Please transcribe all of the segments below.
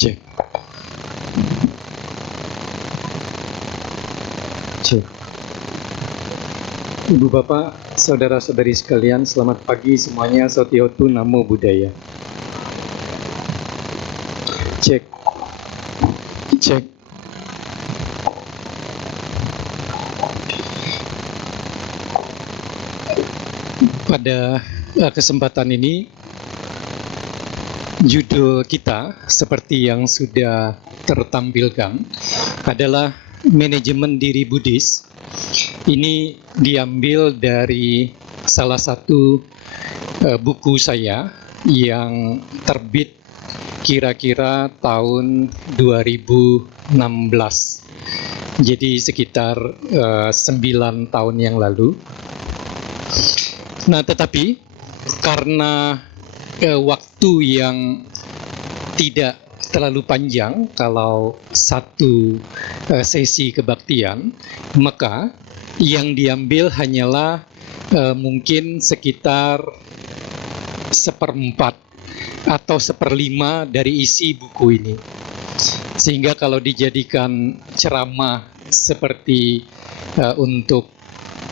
Cek. Cek. Ibu Bapak, saudara-saudari sekalian, selamat pagi semuanya. Sotiotu Namo Buddhaya. Cek. Cek. Pada kesempatan ini, judul kita seperti yang sudah tertampilkan adalah manajemen diri Buddhis. Ini diambil dari salah satu buku saya yang terbit kira-kira tahun 2016. Jadi sekitar 9 tahun yang lalu. Nah, tetapi karena waktu yang tidak terlalu panjang kalau satu sesi kebaktian, maka yang diambil hanyalah mungkin sekitar 1/4 atau 1/5 dari isi buku ini. Sehingga kalau dijadikan ceramah seperti untuk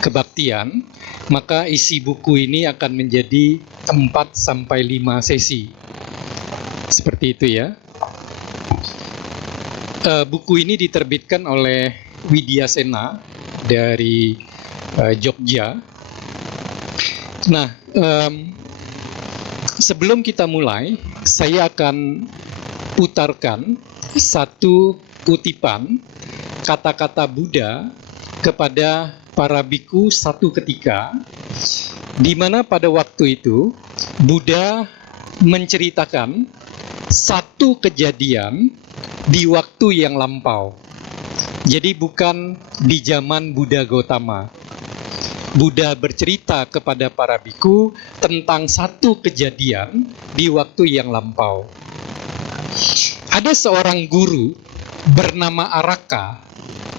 kebaktian, maka isi buku ini akan menjadi 4-5 sesi. Seperti itu ya. Buku ini diterbitkan oleh Widyasena dari Jogja. Nah, sebelum kita mulai, saya akan putarkan satu kutipan kata-kata Buddha kepada para biku satu ketika, di mana pada waktu itu Buddha menceritakan satu kejadian di waktu yang lampau. Jadi bukan di zaman Buddha Gautama. Buddha bercerita kepada para biku tentang satu kejadian di waktu yang lampau. Ada seorang guru bernama Araka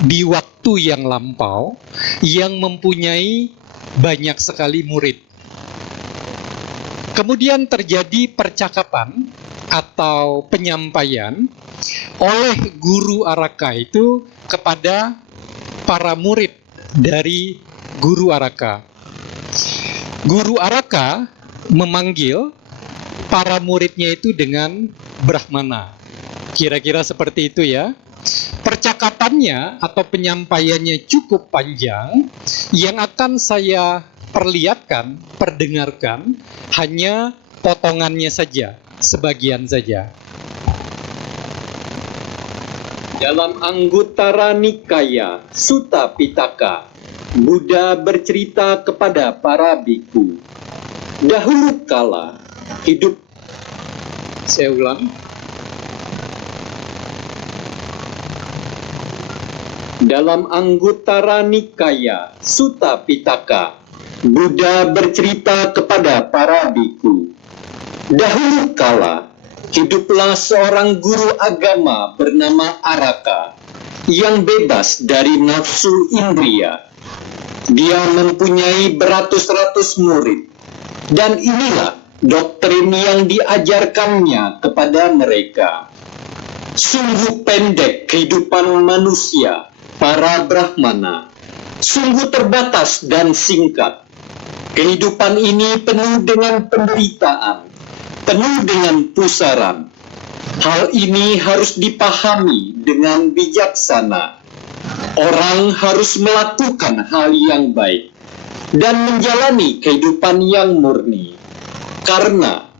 di waktu yang lampau yang mempunyai banyak sekali murid. Kemudian terjadi percakapan atau penyampaian oleh guru Araka itu kepada para murid dari guru Araka. Guru Araka memanggil para muridnya itu dengan Brahmana. Kira-kira seperti itu ya. Percakapannya atau penyampaiannya cukup panjang, yang akan saya perdengarkan hanya potongannya saja, sebagian saja. Dalam Anguttara Nikaya Sutta Pitaka, Buddha bercerita kepada para biku. Dahulu kala hidup. Saya ulang. Dalam Anguttara Nikaya Sutta Pitaka, Buddha bercerita kepada para biku. Dahulu kala, hiduplah seorang guru agama bernama Araka yang bebas dari nafsu indria. Dia mempunyai beratus-ratus murid, dan inilah doktrin yang diajarkannya kepada mereka. Sungguh pendek kehidupan manusia, para Brahmana, sungguh terbatas dan singkat. Kehidupan ini penuh dengan penderitaan, penuh dengan pusaran. Hal ini harus dipahami dengan bijaksana. Orang harus melakukan hal yang baik dan menjalani kehidupan yang murni. Karena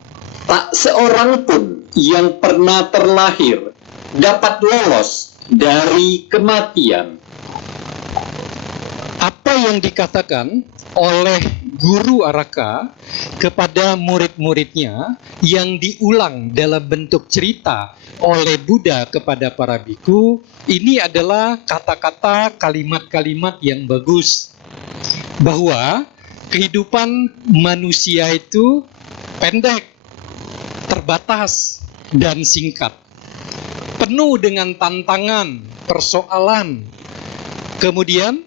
tak seorang pun yang pernah terlahir dapat lolos dari kematian. Apa yang dikatakan oleh guru Araka kepada murid-muridnya yang diulang dalam bentuk cerita oleh Buddha kepada para biku, ini adalah kata-kata, kalimat-kalimat yang bagus, bahwa kehidupan manusia itu pendek, terbatas, dan singkat, penuh dengan tantangan, persoalan. Kemudian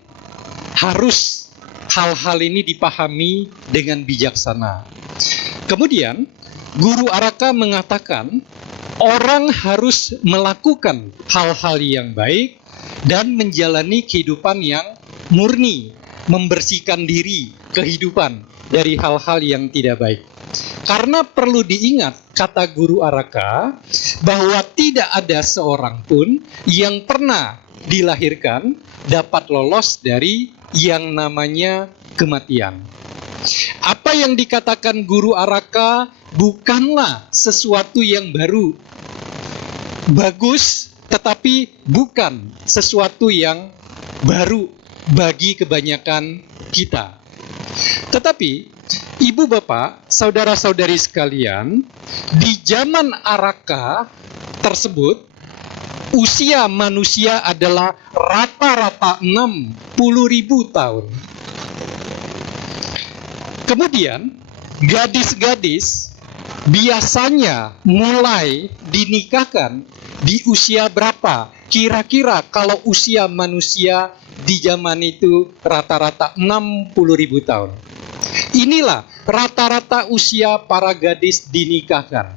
harus hal-hal ini dipahami dengan bijaksana. Kemudian guru Araka mengatakan, orang harus melakukan hal-hal yang baik dan menjalani kehidupan yang murni, membersihkan diri, kehidupan dari hal-hal yang tidak baik. Karena perlu diingat, kata Guru Araka, bahwa tidak ada seorang pun yang pernah dilahirkan dapat lolos dari yang namanya kematian. Apa yang dikatakan Guru Araka bukanlah sesuatu yang baru, bagus, tetapi bukan sesuatu yang baru bagi kebanyakan kita. Tetapi, ibu bapak, saudara-saudari sekalian, di zaman Araka tersebut, usia manusia adalah rata-rata 60.000 tahun. Kemudian, gadis-gadis biasanya mulai dinikahkan di usia berapa? Kira-kira kalau usia manusia di zaman itu rata-rata 60.000 tahun. Inilah rata-rata usia para gadis dinikahkan.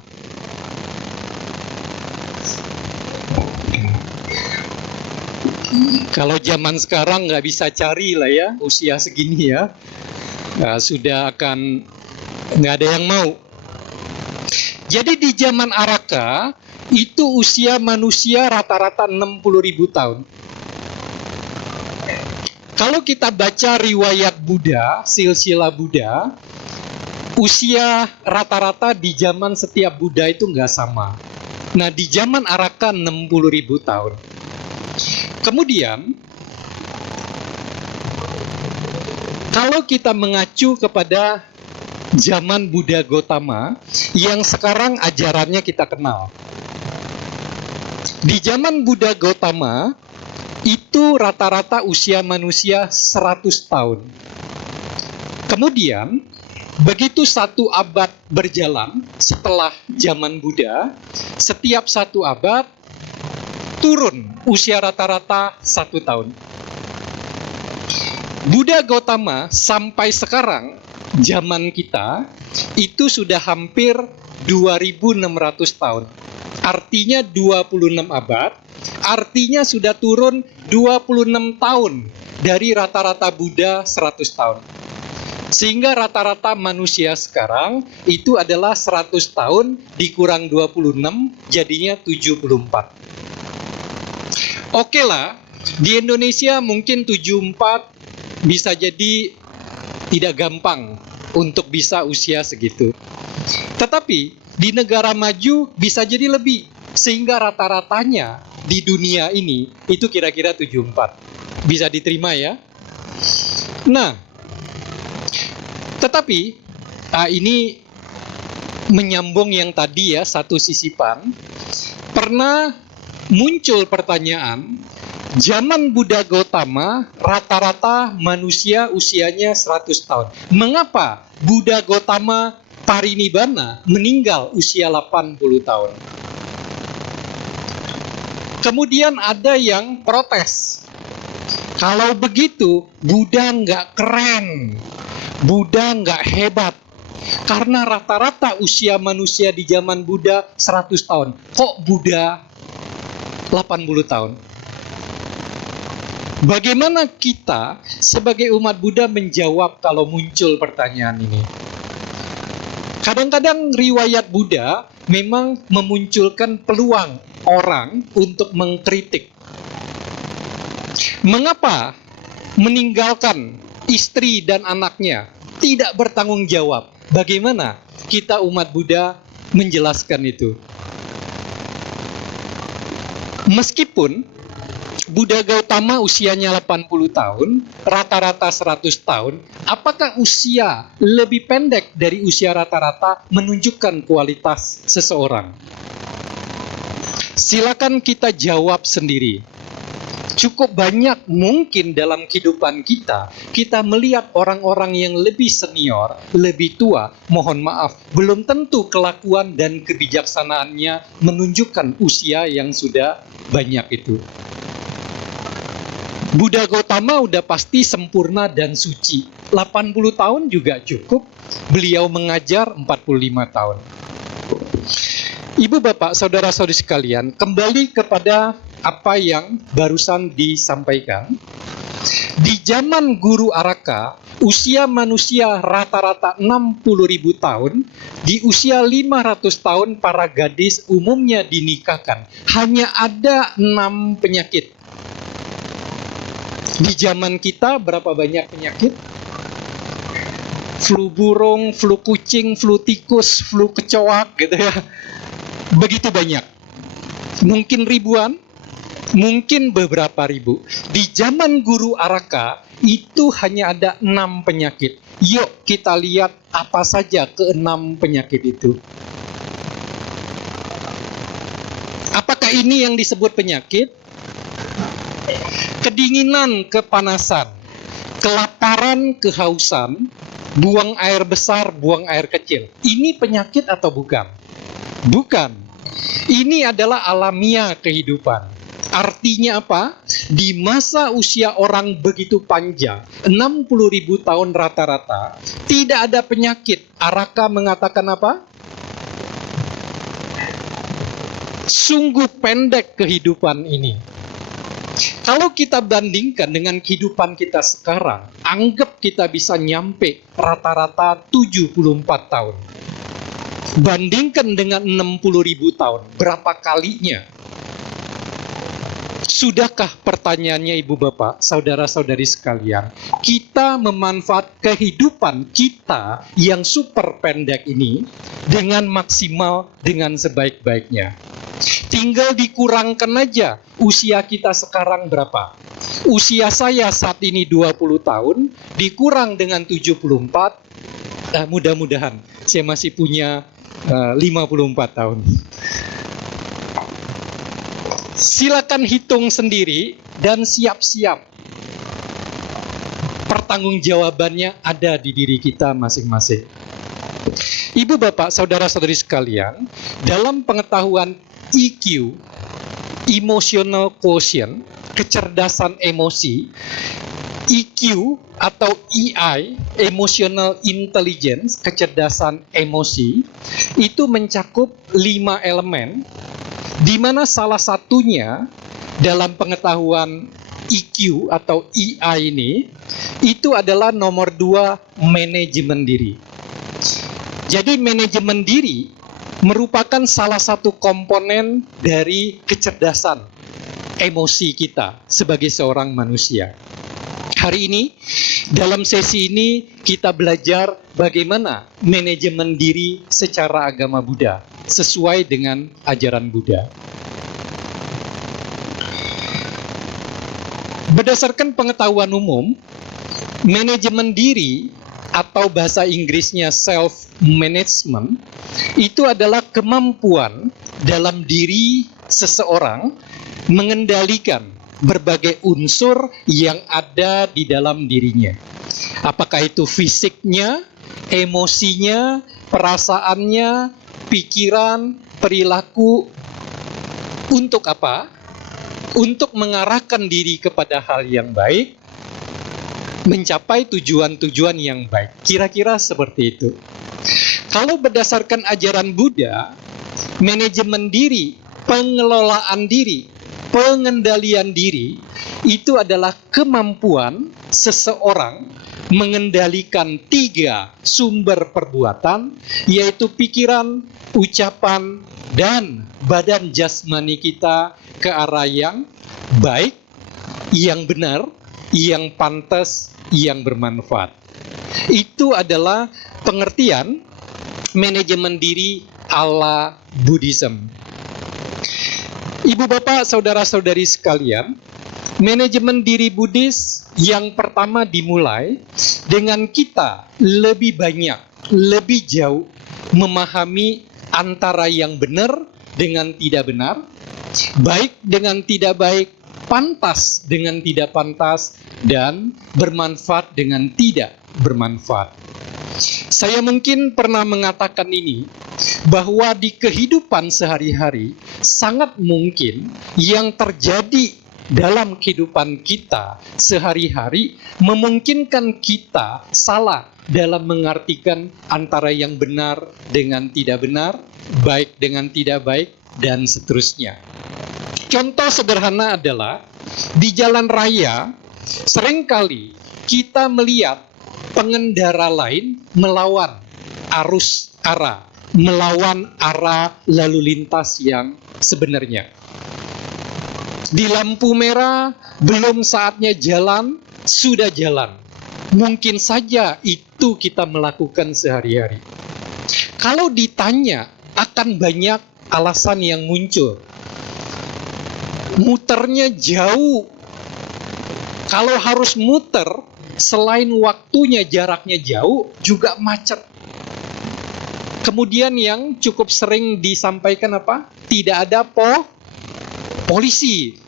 Kalau zaman sekarang nggak bisa cari lah ya, usia segini ya. Sudah akan nggak ada yang mau. Jadi di zaman Araka, itu usia manusia rata-rata 60.000 tahun. Kalau kita baca riwayat Buddha, silsilah Buddha, usia rata-rata di zaman setiap Buddha itu nggak sama. Nah, di zaman Araka 60.000 tahun. Kemudian, kalau kita mengacu kepada zaman Buddha Gautama, yang sekarang ajarannya kita kenal. Di zaman Buddha Gautama, itu rata-rata usia manusia 100 tahun. Kemudian, begitu satu abad berjalan setelah zaman Buddha, setiap satu abad turun usia rata-rata 1 tahun. Buddha Gautama sampai sekarang, zaman kita, itu sudah hampir 2.600 tahun. Artinya 26 abad, artinya sudah turun 26 tahun dari rata-rata Buddha 100 tahun. Sehingga rata-rata manusia sekarang itu adalah 100 tahun dikurang 26, jadinya 74. Oke lah, di Indonesia mungkin 74 bisa jadi tidak gampang untuk bisa usia segitu. Tetapi di negara maju bisa jadi lebih, sehingga rata-ratanya di dunia ini itu kira-kira 74. Bisa diterima ya? Nah, tetapi ini menyambung yang tadi ya, satu sisipan. Pernah muncul pertanyaan, zaman Buddha Gautama rata-rata manusia usianya 100 tahun. Mengapa Buddha Gautama parinibbana meninggal usia 80 tahun? Kemudian ada yang protes. Kalau begitu, Buddha nggak keren, Buddha nggak hebat. Karena rata-rata usia manusia di zaman Buddha 100 tahun. Kok Buddha 80 tahun? Bagaimana kita sebagai umat Buddha menjawab kalau muncul pertanyaan ini? Kadang-kadang riwayat Buddha memang memunculkan peluang orang untuk mengkritik. Mengapa meninggalkan istri dan anaknya tidak bertanggung jawab? Bagaimana kita umat Buddha menjelaskan itu? Meskipun Buddha Gautama usianya 80 tahun, rata-rata 100 tahun, apakah usia lebih pendek dari usia rata-rata menunjukkan kualitas seseorang? Silakan kita jawab sendiri. Cukup banyak mungkin dalam kehidupan kita melihat orang-orang yang lebih senior, lebih tua, mohon maaf, belum tentu kelakuan dan kebijaksanaannya menunjukkan usia yang sudah banyak itu. Buddha Gautama udah pasti sempurna dan suci. 80 tahun juga cukup. Beliau mengajar 45 tahun. Ibu bapak, saudara-saudari sekalian, kembali kepada apa yang barusan disampaikan. Di zaman Guru Araka, usia manusia rata-rata 60.000 tahun. Di usia 500 tahun para gadis umumnya dinikahkan. Hanya ada 6 penyakit. Di zaman kita berapa banyak penyakit? Flu burung, flu kucing, flu tikus, flu kecoak gitu ya. Begitu banyak. Mungkin ribuan, mungkin beberapa ribu. Di zaman Guru Araka itu hanya ada 6 penyakit. Yuk kita lihat apa saja ke-6 penyakit itu. Apakah ini yang disebut penyakit? Kedinginan, kepanasan, kelaparan, kehausan, buang air besar, buang air kecil. Ini penyakit atau bukan? Bukan. Ini adalah alamiah kehidupan. Artinya apa? Di masa usia orang begitu panjang, 60.000 tahun rata-rata, tidak ada penyakit. Araka mengatakan apa? Sungguh pendek kehidupan ini. Kalau kita bandingkan dengan kehidupan kita sekarang, anggap kita bisa nyampe rata-rata 74 tahun. Bandingkan dengan 60.000 tahun, berapa kalinya? Sudahkah, pertanyaannya Ibu Bapak, saudara-saudari sekalian, kita memanfaat kehidupan kita yang super pendek ini dengan maksimal, dengan sebaik-baiknya? Tinggal dikurangkan aja, usia kita sekarang berapa? Usia saya saat ini 20 tahun, dikurang dengan 74, mudah-mudahan saya masih punya 54 tahun. Silakan hitung sendiri dan siap-siap. Pertanggungjawabannya ada di diri kita masing-masing. Ibu bapak, saudara-saudari sekalian, dalam pengetahuan EQ, emotional quotient, kecerdasan emosi, EQ atau EI, emotional intelligence, kecerdasan emosi, itu mencakup 5 elemen, di mana salah satunya dalam pengetahuan EQ atau EI ini, itu adalah nomor 2, manajemen diri. Jadi manajemen diri merupakan salah satu komponen dari kecerdasan emosi kita sebagai seorang manusia. Hari ini, dalam sesi ini kita belajar bagaimana manajemen diri secara agama Buddha, sesuai dengan ajaran Buddha. Berdasarkan pengetahuan umum, manajemen diri atau bahasa Inggrisnya self-management, itu adalah kemampuan dalam diri seseorang mengendalikan berbagai unsur yang ada di dalam dirinya. Apakah itu fisiknya, emosinya, perasaannya, pikiran, perilaku. Untuk apa? Untuk mengarahkan diri kepada hal yang baik, mencapai tujuan-tujuan yang baik. Kira-kira seperti itu. Kalau berdasarkan ajaran Buddha, manajemen diri, pengelolaan diri, pengendalian diri, itu adalah kemampuan seseorang mengendalikan 3 sumber perbuatan, yaitu pikiran, ucapan, dan badan jasmani kita ke arah yang baik, yang benar, yang pantas, yang bermanfaat. Itu adalah pengertian manajemen diri ala Buddhism. Ibu bapak, saudara-saudari sekalian, manajemen diri Buddhis yang pertama dimulai dengan kita lebih banyak, lebih jauh memahami antara yang benar dengan tidak benar, baik dengan tidak baik, pantas dengan tidak pantas, dan bermanfaat dengan tidak bermanfaat. Saya mungkin pernah mengatakan ini, bahwa di kehidupan sehari-hari sangat mungkin yang terjadi dalam kehidupan kita sehari-hari memungkinkan kita salah dalam mengartikan antara yang benar dengan tidak benar, baik dengan tidak baik, dan seterusnya. Contoh sederhana adalah di jalan raya seringkali kita melihat pengendara lain melawan arus arah, melawan arah lalu lintas yang sebenarnya. Di lampu merah, belum saatnya jalan, sudah jalan. Mungkin saja itu kita melakukan sehari-hari. Kalau ditanya, akan banyak alasan yang muncul. Muternya jauh. Kalau harus muter, selain waktunya jaraknya jauh, juga macet. Kemudian yang cukup sering disampaikan apa? Tidak ada polisi.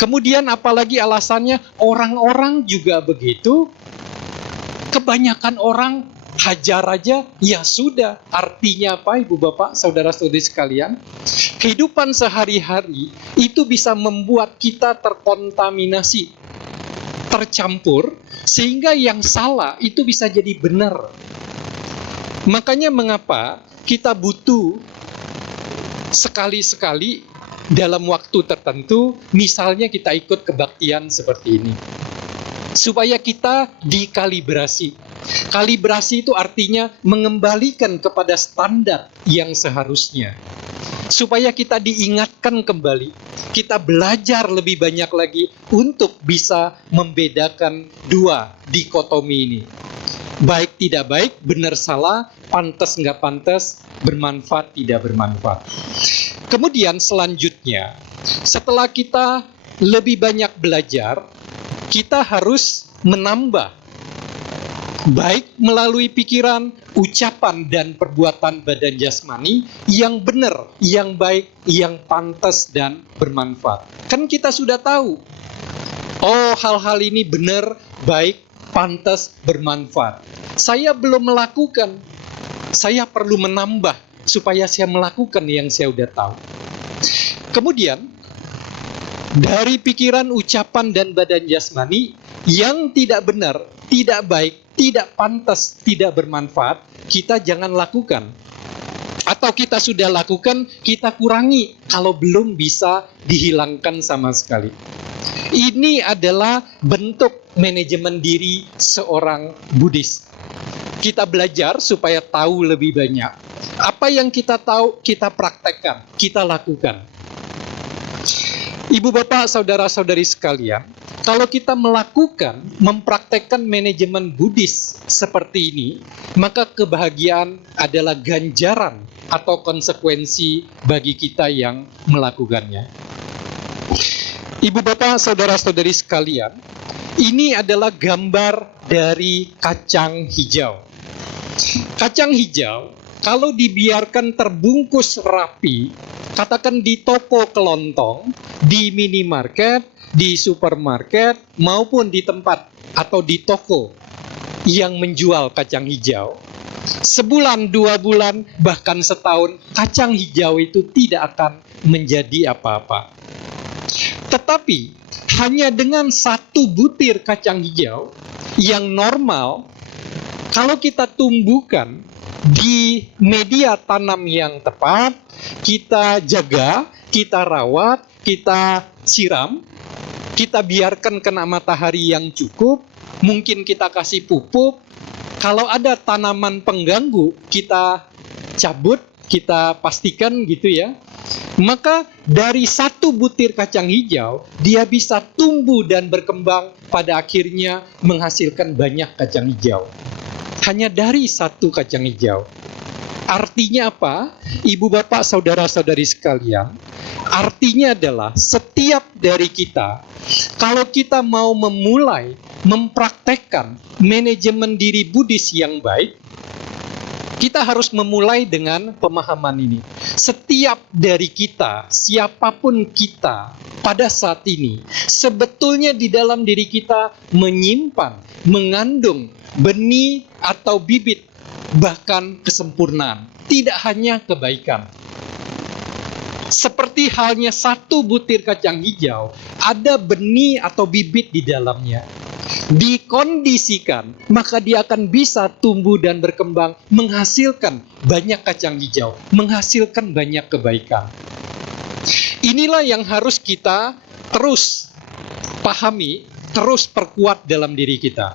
Kemudian apalagi alasannya, orang-orang juga begitu. Kebanyakan orang hajar aja, ya sudah. Artinya apa, Ibu Bapak, saudara-saudari sekalian? Kehidupan sehari-hari itu bisa membuat kita terkontaminasi, tercampur, sehingga yang salah itu bisa jadi benar. Makanya mengapa kita butuh sekali-sekali dalam waktu tertentu, misalnya kita ikut kebaktian seperti ini, supaya kita dikalibrasi. Kalibrasi itu artinya mengembalikan kepada standar yang seharusnya, supaya kita diingatkan kembali, kita belajar lebih banyak lagi untuk bisa membedakan dua dikotomi ini. Baik tidak baik, benar salah, pantas nggak pantas, bermanfaat tidak bermanfaat. Kemudian selanjutnya, setelah kita lebih banyak belajar, kita harus menambah, baik melalui pikiran, ucapan, dan perbuatan badan jasmani yang benar, yang baik, yang pantas, dan bermanfaat. Kan kita sudah tahu, oh hal-hal ini benar, baik, pantas, bermanfaat. Saya belum melakukan, saya perlu menambah supaya saya melakukan yang saya sudah tahu. Kemudian, dari pikiran, ucapan, dan badan jasmani yang tidak benar, tidak baik, tidak pantas, tidak bermanfaat, kita jangan lakukan. Atau kita sudah lakukan, kita kurangi kalau belum bisa dihilangkan sama sekali. Ini adalah bentuk manajemen diri seorang Buddhis. Kita belajar supaya tahu lebih banyak. Apa yang kita tahu, kita praktekkan, kita lakukan. Ibu bapak, saudara-saudari sekalian, kalau kita melakukan, mempraktekkan manajemen Buddhis seperti ini, maka kebahagiaan adalah ganjaran atau konsekuensi bagi kita yang melakukannya. Ibu bapak, saudara-saudari sekalian, ini adalah gambar dari kacang hijau. Kacang hijau, kalau dibiarkan terbungkus rapi, katakan di toko kelontong, di minimarket, di supermarket, maupun di tempat atau di toko yang menjual kacang hijau, sebulan, 2 bulan, bahkan setahun, kacang hijau itu tidak akan menjadi apa-apa. Tetapi hanya dengan 1 butir kacang hijau yang normal, kalau kita tumbuhkan di media tanam yang tepat, kita jaga, kita rawat, kita siram, kita biarkan kena matahari yang cukup, mungkin kita kasih pupuk, kalau ada tanaman pengganggu, kita cabut, kita pastikan gitu ya. Maka dari 1 butir kacang hijau, dia bisa tumbuh dan berkembang, pada akhirnya menghasilkan banyak kacang hijau. Hanya dari 1 kacang hijau. Artinya apa? Ibu bapak, saudara-saudari sekalian, artinya adalah setiap dari kita, kalau kita mau memulai mempraktekkan manajemen diri Buddhis yang baik, kita harus memulai dengan pemahaman ini. Setiap dari kita, siapapun kita, pada saat ini, sebetulnya di dalam diri kita menyimpan, mengandung benih atau bibit, bahkan kesempurnaan. Tidak hanya kebaikan. Seperti halnya satu butir kacang hijau, ada benih atau bibit di dalamnya. Dikondisikan, maka dia akan bisa tumbuh dan berkembang, menghasilkan banyak kacang hijau, menghasilkan banyak kebaikan. Inilah yang harus kita terus pahami, terus perkuat dalam diri kita.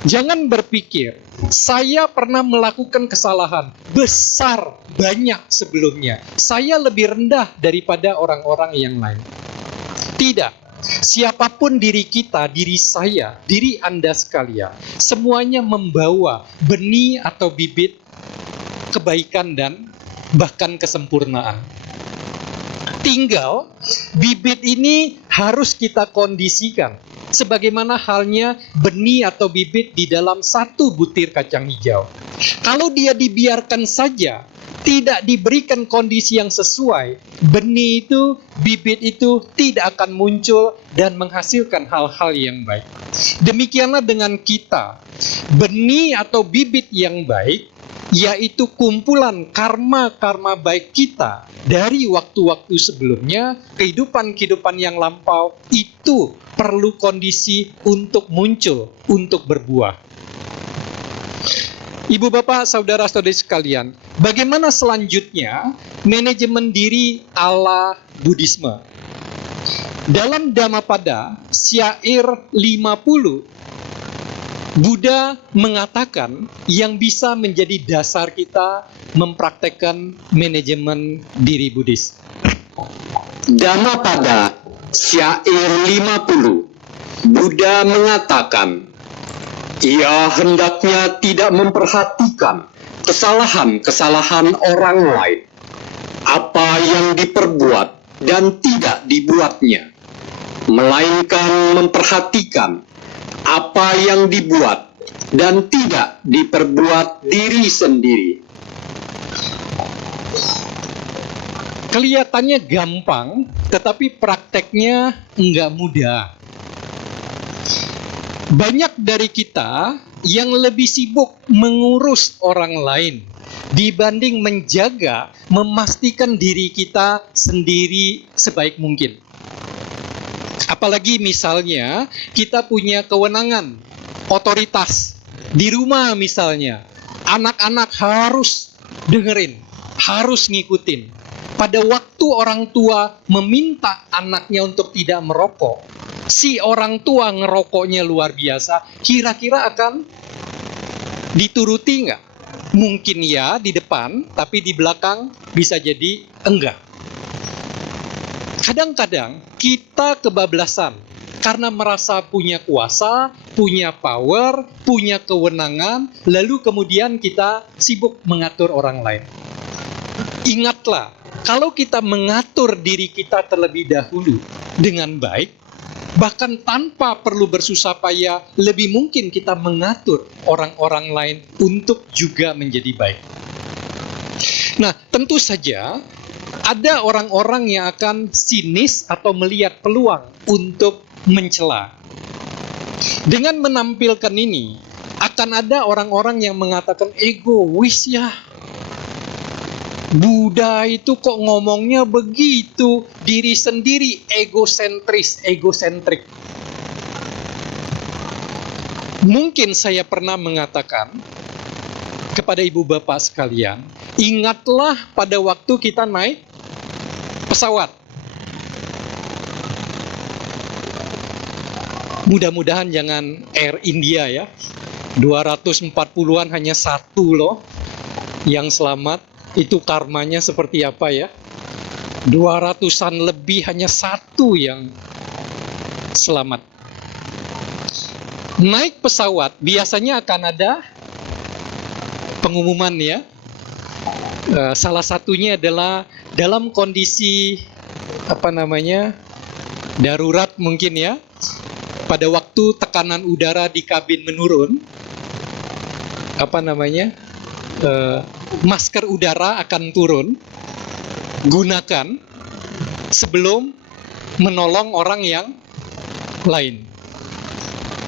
Jangan berpikir, saya pernah melakukan kesalahan besar, banyak sebelumnya. Saya lebih rendah daripada orang-orang yang lain. Tidak. Siapapun diri kita, diri saya, diri Anda sekalian, semuanya membawa benih atau bibit kebaikan dan bahkan kesempurnaan. Tinggal bibit ini harus kita kondisikan, sebagaimana halnya benih atau bibit di dalam satu butir kacang hijau. Kalau dia dibiarkan saja, tidak diberikan kondisi yang sesuai, benih itu, bibit itu tidak akan muncul dan menghasilkan hal-hal yang baik. Demikianlah dengan kita, benih atau bibit yang baik, yaitu kumpulan karma-karma baik kita dari waktu-waktu sebelumnya, kehidupan-kehidupan yang lampau, itu perlu kondisi untuk muncul, untuk berbuah. Ibu bapak, saudara-saudari sekalian, bagaimana selanjutnya manajemen diri ala Buddhisme? Dalam Dhammapada, syair 50, Buddha mengatakan yang bisa menjadi dasar kita mempraktekkan manajemen diri Buddhis. Dhammapada, syair 50, Buddha mengatakan, ia hendaknya tidak memperhatikan kesalahan-kesalahan orang lain, apa yang diperbuat dan tidak dibuatnya, melainkan memperhatikan apa yang dibuat dan tidak diperbuat diri sendiri. Kelihatannya gampang, tetapi prakteknya enggak mudah. Banyak dari kita yang lebih sibuk mengurus orang lain dibanding menjaga, memastikan diri kita sendiri sebaik mungkin. Apalagi misalnya kita punya kewenangan, otoritas di rumah misalnya, anak-anak harus dengerin, harus ngikutin. Pada waktu orang tua meminta anaknya untuk tidak merokok, si orang tua ngerokoknya luar biasa, kira-kira akan dituruti nggak? Mungkin ya di depan, tapi di belakang bisa jadi enggak. Kadang-kadang kita kebablasan karena merasa punya kuasa, punya power, punya kewenangan, lalu kemudian kita sibuk mengatur orang lain. Ingatlah, kalau kita mengatur diri kita terlebih dahulu dengan baik, bahkan tanpa perlu bersusah payah, lebih mungkin kita mengatur orang-orang lain untuk juga menjadi baik. Nah, tentu saja ada orang-orang yang akan sinis atau melihat peluang untuk mencela. Dengan menampilkan ini, akan ada orang-orang yang mengatakan egois ya. Buddha itu kok ngomongnya begitu, diri sendiri, egosentrik. Mungkin saya pernah mengatakan kepada ibu bapak sekalian, ingatlah pada waktu kita naik pesawat. Mudah-mudahan jangan Air India ya. 240-an hanya satu loh yang selamat. Itu karmanya seperti apa ya? 200-an lebih hanya satu yang selamat. Naik pesawat biasanya akan ada pengumuman ya. Salah satunya adalah dalam kondisi darurat mungkin ya. Pada waktu tekanan udara di kabin menurun, masker udara akan turun, gunakan sebelum menolong orang yang lain.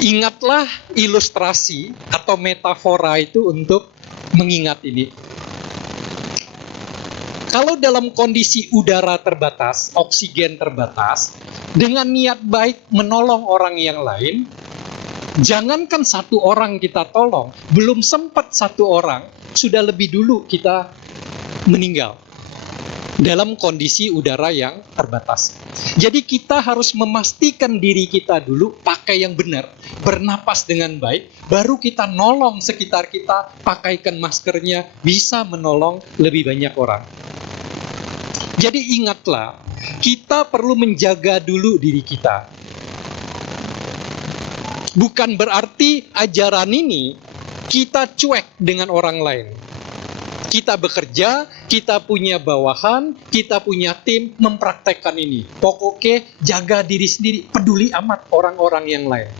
Ingatlah ilustrasi atau metafora itu untuk mengingat ini. Kalau dalam kondisi udara terbatas, oksigen terbatas, dengan niat baik menolong orang yang lain, jangankan satu orang kita tolong, belum sempat satu orang, sudah lebih dulu kita meninggal dalam kondisi udara yang terbatas. Jadi kita harus memastikan diri kita dulu pakai yang benar, bernapas dengan baik, baru kita nolong sekitar kita, pakaikan maskernya, bisa menolong lebih banyak orang. Jadi ingatlah, kita perlu menjaga dulu diri kita. Bukan berarti ajaran ini kita cuek dengan orang lain. Kita bekerja, kita punya bawahan, kita punya tim mempraktekkan ini. Pokoknya jaga diri sendiri, peduli amat orang-orang yang lain.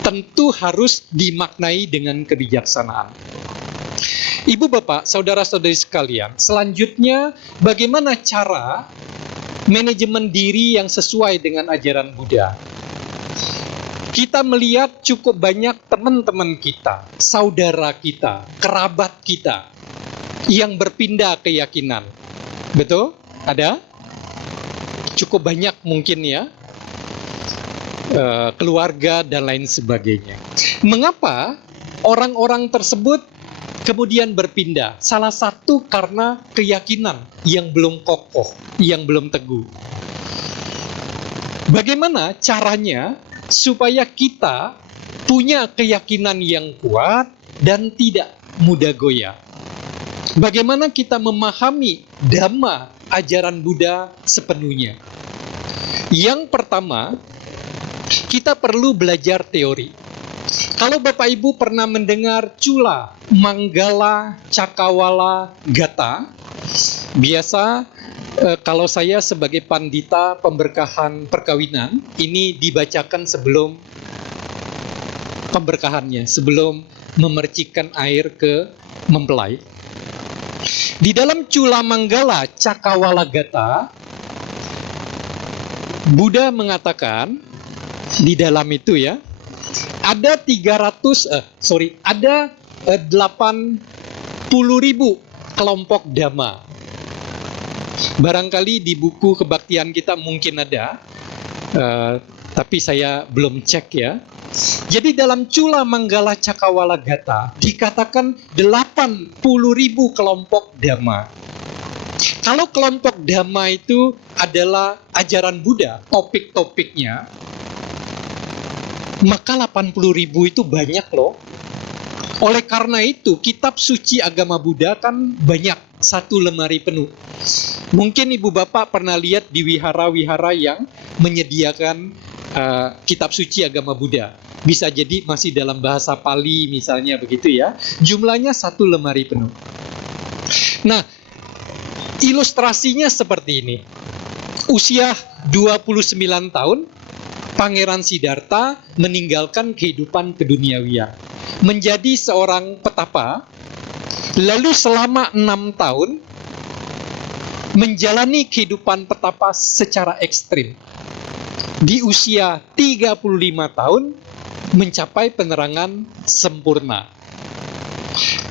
Tentu harus dimaknai dengan kebijaksanaan. Ibu bapak, saudara-saudari sekalian, selanjutnya bagaimana cara manajemen diri yang sesuai dengan ajaran Buddha? Kita melihat cukup banyak teman-teman kita, saudara kita, kerabat kita yang berpindah keyakinan. Betul? Ada? Cukup banyak mungkin ya. Keluarga dan lain sebagainya. Mengapa orang-orang tersebut kemudian berpindah? Salah satu karena keyakinan yang belum kokoh, yang belum teguh. Bagaimana caranya supaya kita punya keyakinan yang kuat dan tidak mudah goyah? Bagaimana kita memahami Dhamma, ajaran Buddha sepenuhnya? Yang pertama, kita perlu belajar teori. Kalau Bapak Ibu pernah mendengar Cula, Manggala, Cakawala, Gata, biasa kalau saya sebagai pandita pemberkahan perkawinan, ini dibacakan sebelum pemberkahannya, sebelum memercikkan air ke mempelai. Di dalam Cula Manggala Cakawala Gata, Buddha mengatakan di dalam itu ya, ada 80.000 kelompok Dhamma. Barangkali di buku kebaktian kita mungkin ada, tapi saya belum cek ya. Jadi dalam Cula Manggala Cakawala Gata dikatakan 80.000 kelompok Dhamma. Kalau kelompok Dhamma itu adalah ajaran Buddha, topik-topiknya, maka 80.000 itu banyak loh. Oleh karena itu, kitab suci agama Buddha kan banyak, 1 lemari penuh. Mungkin ibu bapak pernah lihat di wihara-wihara yang menyediakan kitab suci agama Buddha. Bisa jadi masih dalam bahasa Pali misalnya begitu ya. Jumlahnya 1 lemari penuh. Nah, ilustrasinya seperti ini. Usia 29 tahun, Pangeran Siddhartha meninggalkan kehidupan keduniawian, menjadi seorang petapa, lalu selama 6 tahun menjalani kehidupan petapa secara ekstrim. Di usia 35 tahun mencapai penerangan sempurna.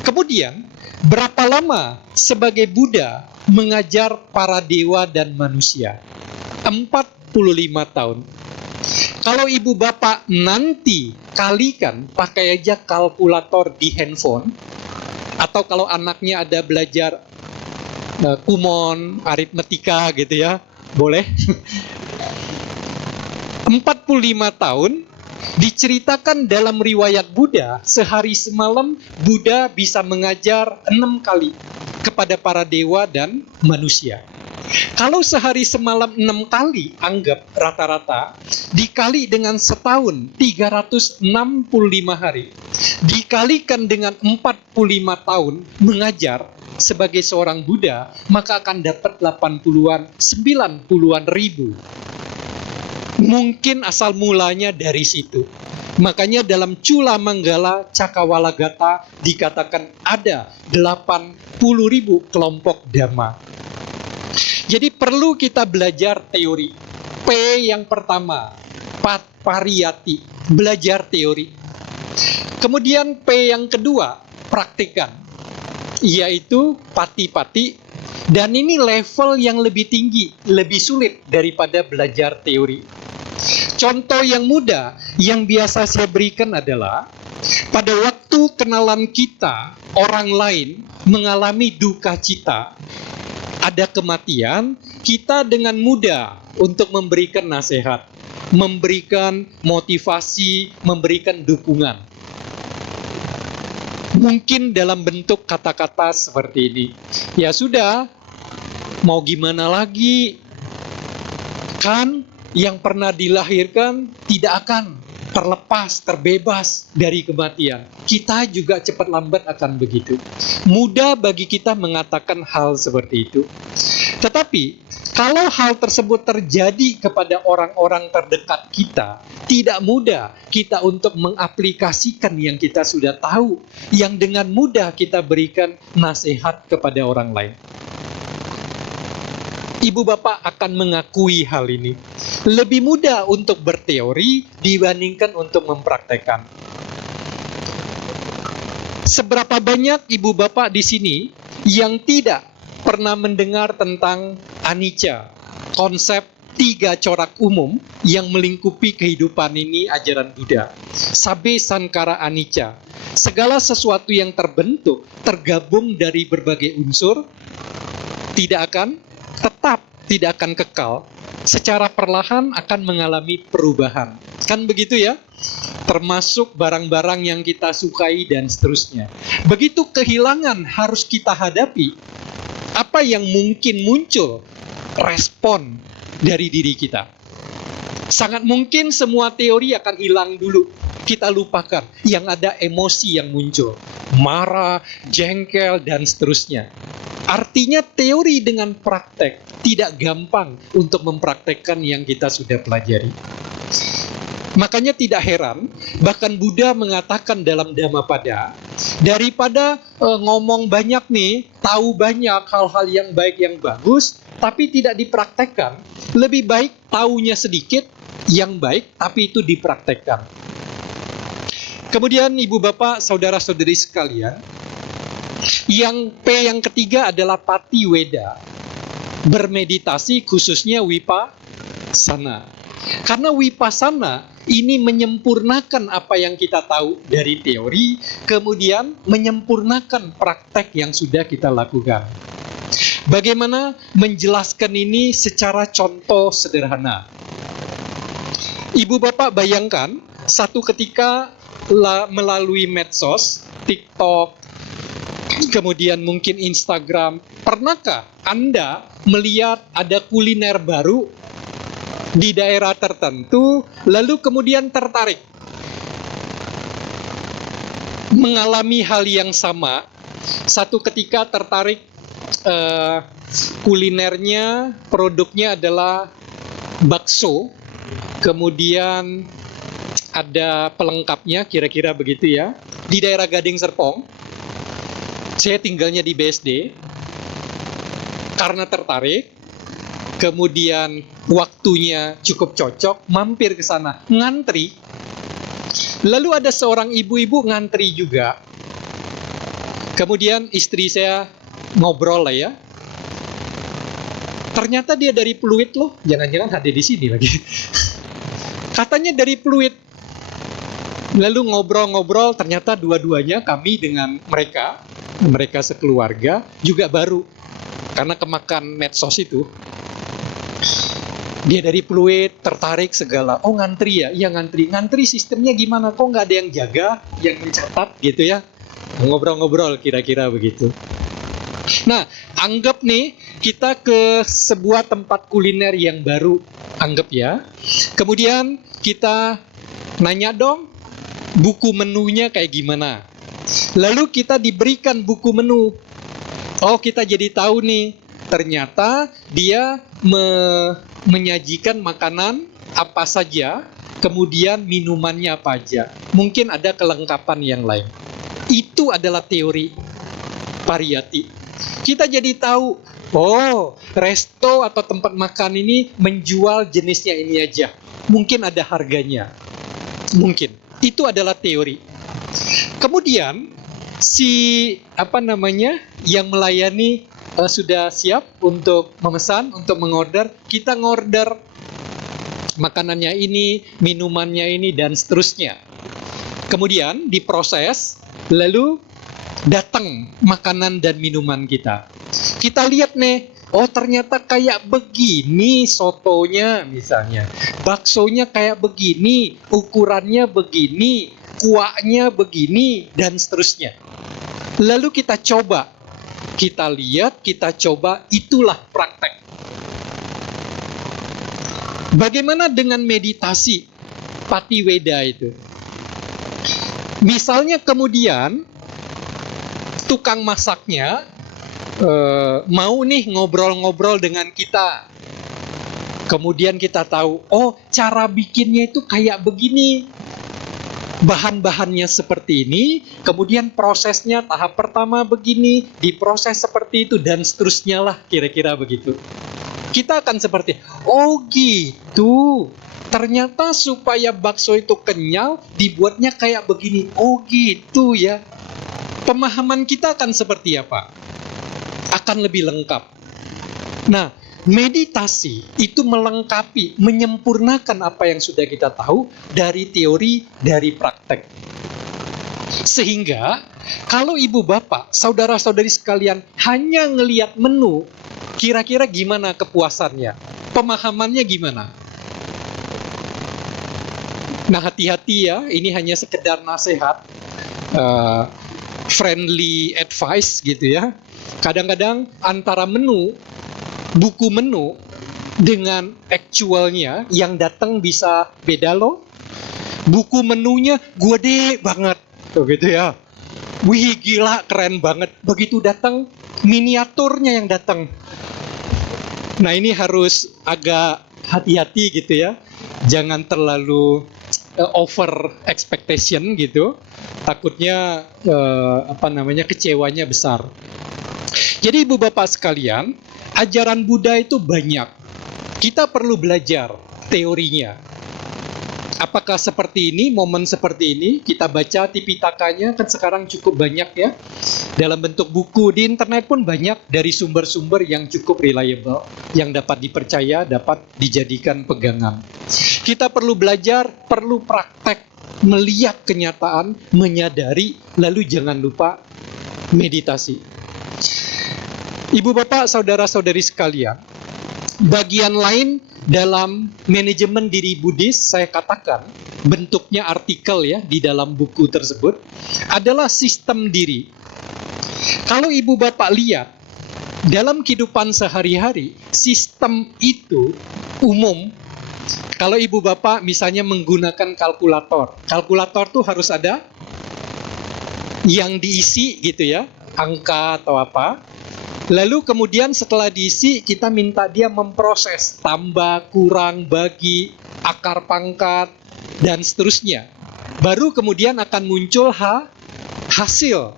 Kemudian, berapa lama sebagai Buddha mengajar para dewa dan manusia? 45 tahun. Kalau ibu bapak nanti kalikan, pakai aja kalkulator di handphone, atau kalau anaknya ada belajar kumon, aritmetika gitu ya, boleh. 45 tahun diceritakan dalam riwayat Buddha, sehari semalam Buddha bisa mengajar 6 kali kepada para dewa dan manusia. Kalau sehari semalam 6 kali, anggap rata-rata, dikali dengan setahun 365 hari, dikalikan dengan 45 tahun mengajar sebagai seorang Buddha, maka akan dapat 80-an, 90-an ribu. Mungkin asal mulanya dari situ. Makanya dalam Cula Manggala Cakawala Gata dikatakan ada 80.000 kelompok Dhamma. Jadi perlu kita belajar teori. P yang pertama, pariyati, belajar teori. Kemudian P yang kedua, praktikan, yaitu pati-pati, Dan ini level yang lebih tinggi, lebih sulit daripada belajar teori. Contoh yang mudah yang biasa saya berikan adalah pada waktu kenalan kita, orang lain mengalami duka cita, ada kematian, kita dengan mudah untuk memberikan nasihat, memberikan motivasi, memberikan dukungan. Mungkin dalam bentuk kata-kata seperti ini. Ya sudah, mau gimana lagi? Kan yang pernah dilahirkan tidak akan terlepas, terbebas dari kematian. Kita juga cepat lambat akan begitu. Mudah bagi kita mengatakan hal seperti itu. Tetapi kalau hal tersebut terjadi kepada orang-orang terdekat kita, tidak mudah kita untuk mengaplikasikan yang kita sudah tahu, yang dengan mudah kita berikan nasihat kepada orang lain. Ibu bapak akan mengakui hal ini. Lebih mudah untuk berteori dibandingkan untuk mempraktekkan. Seberapa banyak ibu bapak di sini yang tidak pernah mendengar tentang anicca, konsep 3 corak umum yang melingkupi kehidupan ini ajaran Buddha. Sabbe sankara anicca. Segala sesuatu yang terbentuk, tergabung dari berbagai unsur, tetap tidak akan kekal, secara perlahan akan mengalami perubahan. Kan begitu ya? Termasuk barang-barang yang kita sukai dan seterusnya. Begitu kehilangan harus kita hadapi, apa yang mungkin muncul respon dari diri kita. Sangat mungkin semua teori akan hilang dulu. Kita lupakan, yang ada emosi yang muncul, marah, jengkel, dan seterusnya. Artinya teori dengan praktek tidak gampang untuk mempraktekkan yang kita sudah pelajari. Makanya tidak heran, bahkan Buddha mengatakan dalam Dhammapada, daripada ngomong banyak nih, tahu banyak hal-hal yang baik yang bagus, tapi tidak dipraktekkan, lebih baik taunya sedikit, yang baik, tapi itu dipraktekkan. Kemudian ibu bapak, saudara-saudari sekalian, yang ketiga adalah patiweda, bermeditasi khususnya vipassana. Karena vipassana ini menyempurnakan apa yang kita tahu dari teori, kemudian menyempurnakan praktek yang sudah kita lakukan. Bagaimana menjelaskan ini secara contoh sederhana? Ibu bapak bayangkan, satu ketika melalui medsos, TikTok, kemudian mungkin Instagram, pernahkah Anda melihat ada kuliner baru di daerah tertentu, lalu kemudian tertarik mengalami hal yang sama, satu ketika tertarik kulinernya, produknya adalah bakso, kemudian ada pelengkapnya, kira-kira begitu ya, di daerah Gading Serpong. Saya tinggalnya di BSD, karena tertarik, kemudian waktunya cukup cocok, mampir ke sana, ngantri. Lalu ada seorang ibu-ibu ngantri juga. Kemudian istri saya ngobrol lah ya. Ternyata dia dari Pluit loh, jangan-jangan ada di sini lagi. Katanya dari Pluit. Lalu ngobrol-ngobrol, ternyata dua-duanya kami dengan mereka sekeluarga juga baru, karena kemakan medsos itu. Dia dari Pluit, tertarik segala. Oh ngantri ya? Iya ngantri sistemnya gimana? Kok nggak ada yang jaga, yang mencatat gitu ya? Ngobrol-ngobrol kira-kira begitu. Nah, anggap nih kita ke sebuah tempat kuliner yang baru, anggap ya. Kemudian kita nanya dong, buku menunya kayak gimana? Lalu kita diberikan buku menu. Oh, kita jadi tahu nih, ternyata dia menyajikan makanan apa saja, kemudian minumannya apa aja. Mungkin ada kelengkapan yang lain. Itu adalah teori pariyati. Kita jadi tahu, oh, resto atau tempat makan ini menjual jenisnya ini aja. Mungkin ada harganya. Mungkin. Itu adalah teori. Kemudian yang melayani sudah siap untuk memesan, untuk mengorder. Kita ngorder makanannya ini, minumannya ini, dan seterusnya. Kemudian diproses, lalu datang makanan dan minuman kita. Kita lihat nih, oh ternyata kayak begini sotonya misalnya. Baksonya kayak begini, ukurannya begini, kuahnya begini, dan seterusnya. Lalu kita coba. Kita lihat, kita coba, itulah praktek. Bagaimana dengan meditasi Patiweda itu? Misalnya kemudian tukang masaknya mau nih ngobrol-ngobrol dengan kita. Kemudian kita tahu, oh cara bikinnya itu kayak begini. Bahan-bahannya seperti ini, kemudian prosesnya tahap pertama begini, diproses seperti itu, dan seterusnya lah, kira-kira begitu. Kita akan seperti, oh gitu, ternyata supaya bakso itu kenyal, dibuatnya kayak begini, oh gitu ya. Pemahaman kita akan seperti apa? Akan lebih lengkap. Nah, meditasi itu melengkapi, menyempurnakan apa yang sudah kita tahu dari teori, dari praktek. Sehingga, kalau ibu bapak, saudara-saudari sekalian hanya ngelihat menu, kira-kira gimana kepuasannya? Pemahamannya gimana? Nah, hati-hati ya, ini hanya sekedar nasihat, friendly advice gitu ya. Kadang-kadang antara menu, buku menu dengan actualnya yang datang bisa beda loh. Buku menunya gede banget, tuh gitu ya. Wih gila, keren banget. Begitu datang, miniaturnya yang datang. Nah ini harus agak hati-hati gitu ya. Jangan terlalu over expectation gitu. Takutnya kecewanya besar. Jadi ibu bapak sekalian, ajaran Buddha itu banyak. Kita perlu belajar teorinya. Apakah seperti ini, momen seperti ini, kita baca Tipitaka-nya, kan sekarang cukup banyak ya. Dalam bentuk buku, di internet pun banyak dari sumber-sumber yang cukup reliable, yang dapat dipercaya, dapat dijadikan pegangan. Kita perlu belajar, perlu praktek, melihat kenyataan, menyadari, lalu jangan lupa meditasi. Ibu bapak, saudara-saudari sekalian, bagian lain dalam manajemen diri Buddhis, saya katakan, bentuknya artikel ya di dalam buku tersebut, adalah sistem diri. Kalau ibu bapak lihat, dalam kehidupan sehari-hari, sistem itu umum. Kalau ibu bapak misalnya menggunakan kalkulator, kalkulator tuh harus ada yang diisi gitu ya, angka atau apa. Lalu kemudian setelah diisi, kita minta dia memproses, tambah, kurang, bagi, akar pangkat, dan seterusnya. Baru kemudian akan muncul hasil.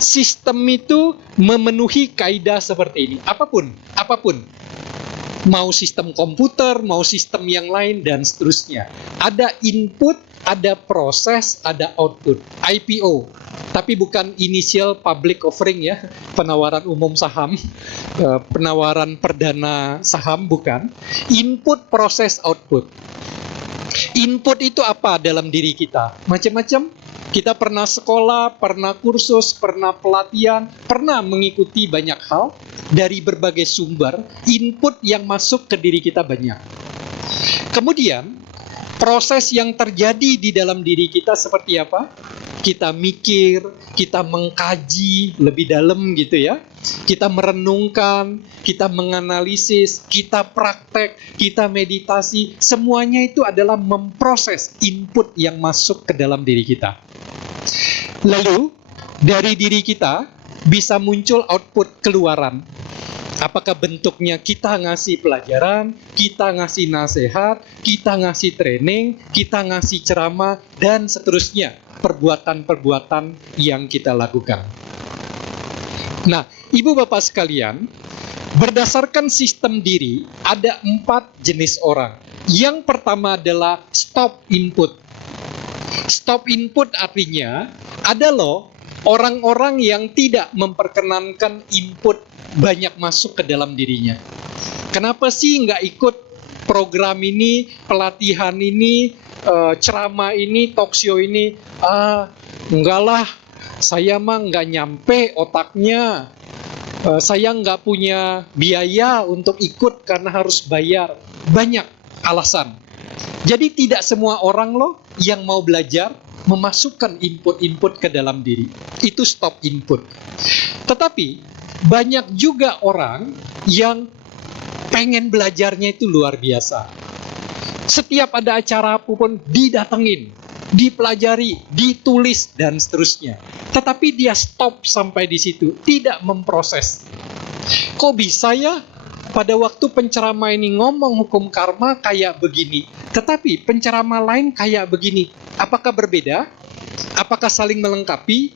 Sistem itu memenuhi kaidah seperti ini. Apapun. Mau sistem komputer, mau sistem yang lain, dan seterusnya. Ada input, ada proses, ada output. IPO. Tapi bukan initial public offering ya, penawaran umum saham, penawaran perdana saham, bukan. Input, proses, output. Input itu apa dalam diri kita? Macam-macam. Kita pernah sekolah, pernah kursus, pernah pelatihan, pernah mengikuti banyak hal dari berbagai sumber. Input yang masuk ke diri kita banyak. Kemudian, proses yang terjadi di dalam diri kita seperti apa? Kita mikir, kita mengkaji lebih dalam gitu ya. Kita merenungkan, kita menganalisis, kita praktek, kita meditasi. Semuanya itu adalah memproses input yang masuk ke dalam diri kita. Lalu, dari diri kita bisa muncul output keluaran. Apakah bentuknya kita ngasih pelajaran, kita ngasih nasihat, kita ngasih training, kita ngasih ceramah, dan seterusnya. Perbuatan-perbuatan yang kita lakukan. Nah, ibu bapak sekalian, berdasarkan sistem diri, ada 4 jenis orang. Yang pertama adalah stop input. Stop input artinya, ada loh orang-orang yang tidak memperkenankan input banyak masuk ke dalam dirinya. Kenapa sih nggak ikut program ini, pelatihan ini, ceramah ini, talkshow ini? Enggak lah, saya mah nggak nyampe otaknya. Saya nggak punya biaya untuk ikut karena harus bayar. Banyak alasan. Jadi tidak semua orang loh yang mau belajar memasukkan input-input ke dalam diri. Itu stop input. Tetapi banyak juga orang yang pengen belajarnya itu luar biasa. Setiap ada acara apapun didatengin, dipelajari, ditulis, dan seterusnya. Tetapi dia stop sampai di situ, tidak memproses. Kok bisa ya? Pada waktu penceramah ini ngomong hukum karma kayak begini, tetapi penceramah lain kayak begini. Apakah berbeda? Apakah saling melengkapi?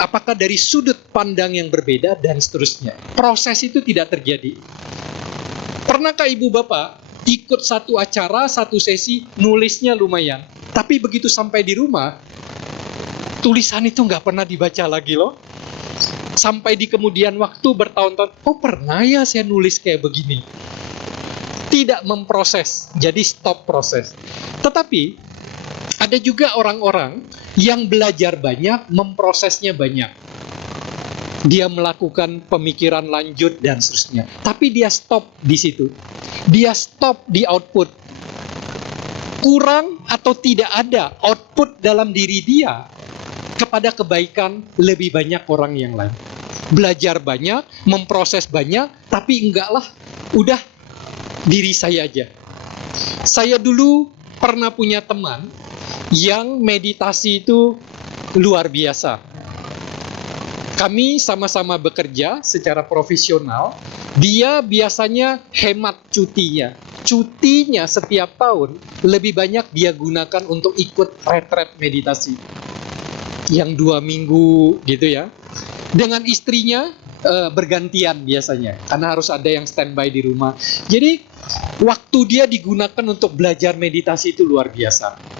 Apakah dari sudut pandang yang berbeda? Dan seterusnya. Proses itu tidak terjadi. Pernahkah ibu bapak ikut satu acara, satu sesi, nulisnya lumayan, tapi begitu sampai di rumah, tulisan itu nggak pernah dibaca lagi loh. Sampai di kemudian waktu bertahun-tahun, oh pernah ya saya nulis kayak begini. Tidak memproses, jadi stop proses. Tetapi ada juga orang-orang yang belajar banyak, memprosesnya banyak. Dia melakukan pemikiran lanjut dan seterusnya. Tapi dia stop di situ. Dia stop di output. Kurang atau tidak ada output dalam diri dia kepada kebaikan lebih banyak orang yang lain. Belajar banyak, memproses banyak, tapi enggak lah, udah diri saya aja. Saya dulu pernah punya teman yang meditasi itu luar biasa. Kami sama-sama bekerja secara profesional. Dia biasanya hemat cutinya. Cutinya setiap tahun lebih banyak dia gunakan untuk ikut retret meditasi. Yang 2 minggu gitu ya. Dengan istrinya bergantian biasanya. Karena harus ada yang standby di rumah. Jadi waktu dia digunakan untuk belajar meditasi itu luar biasa.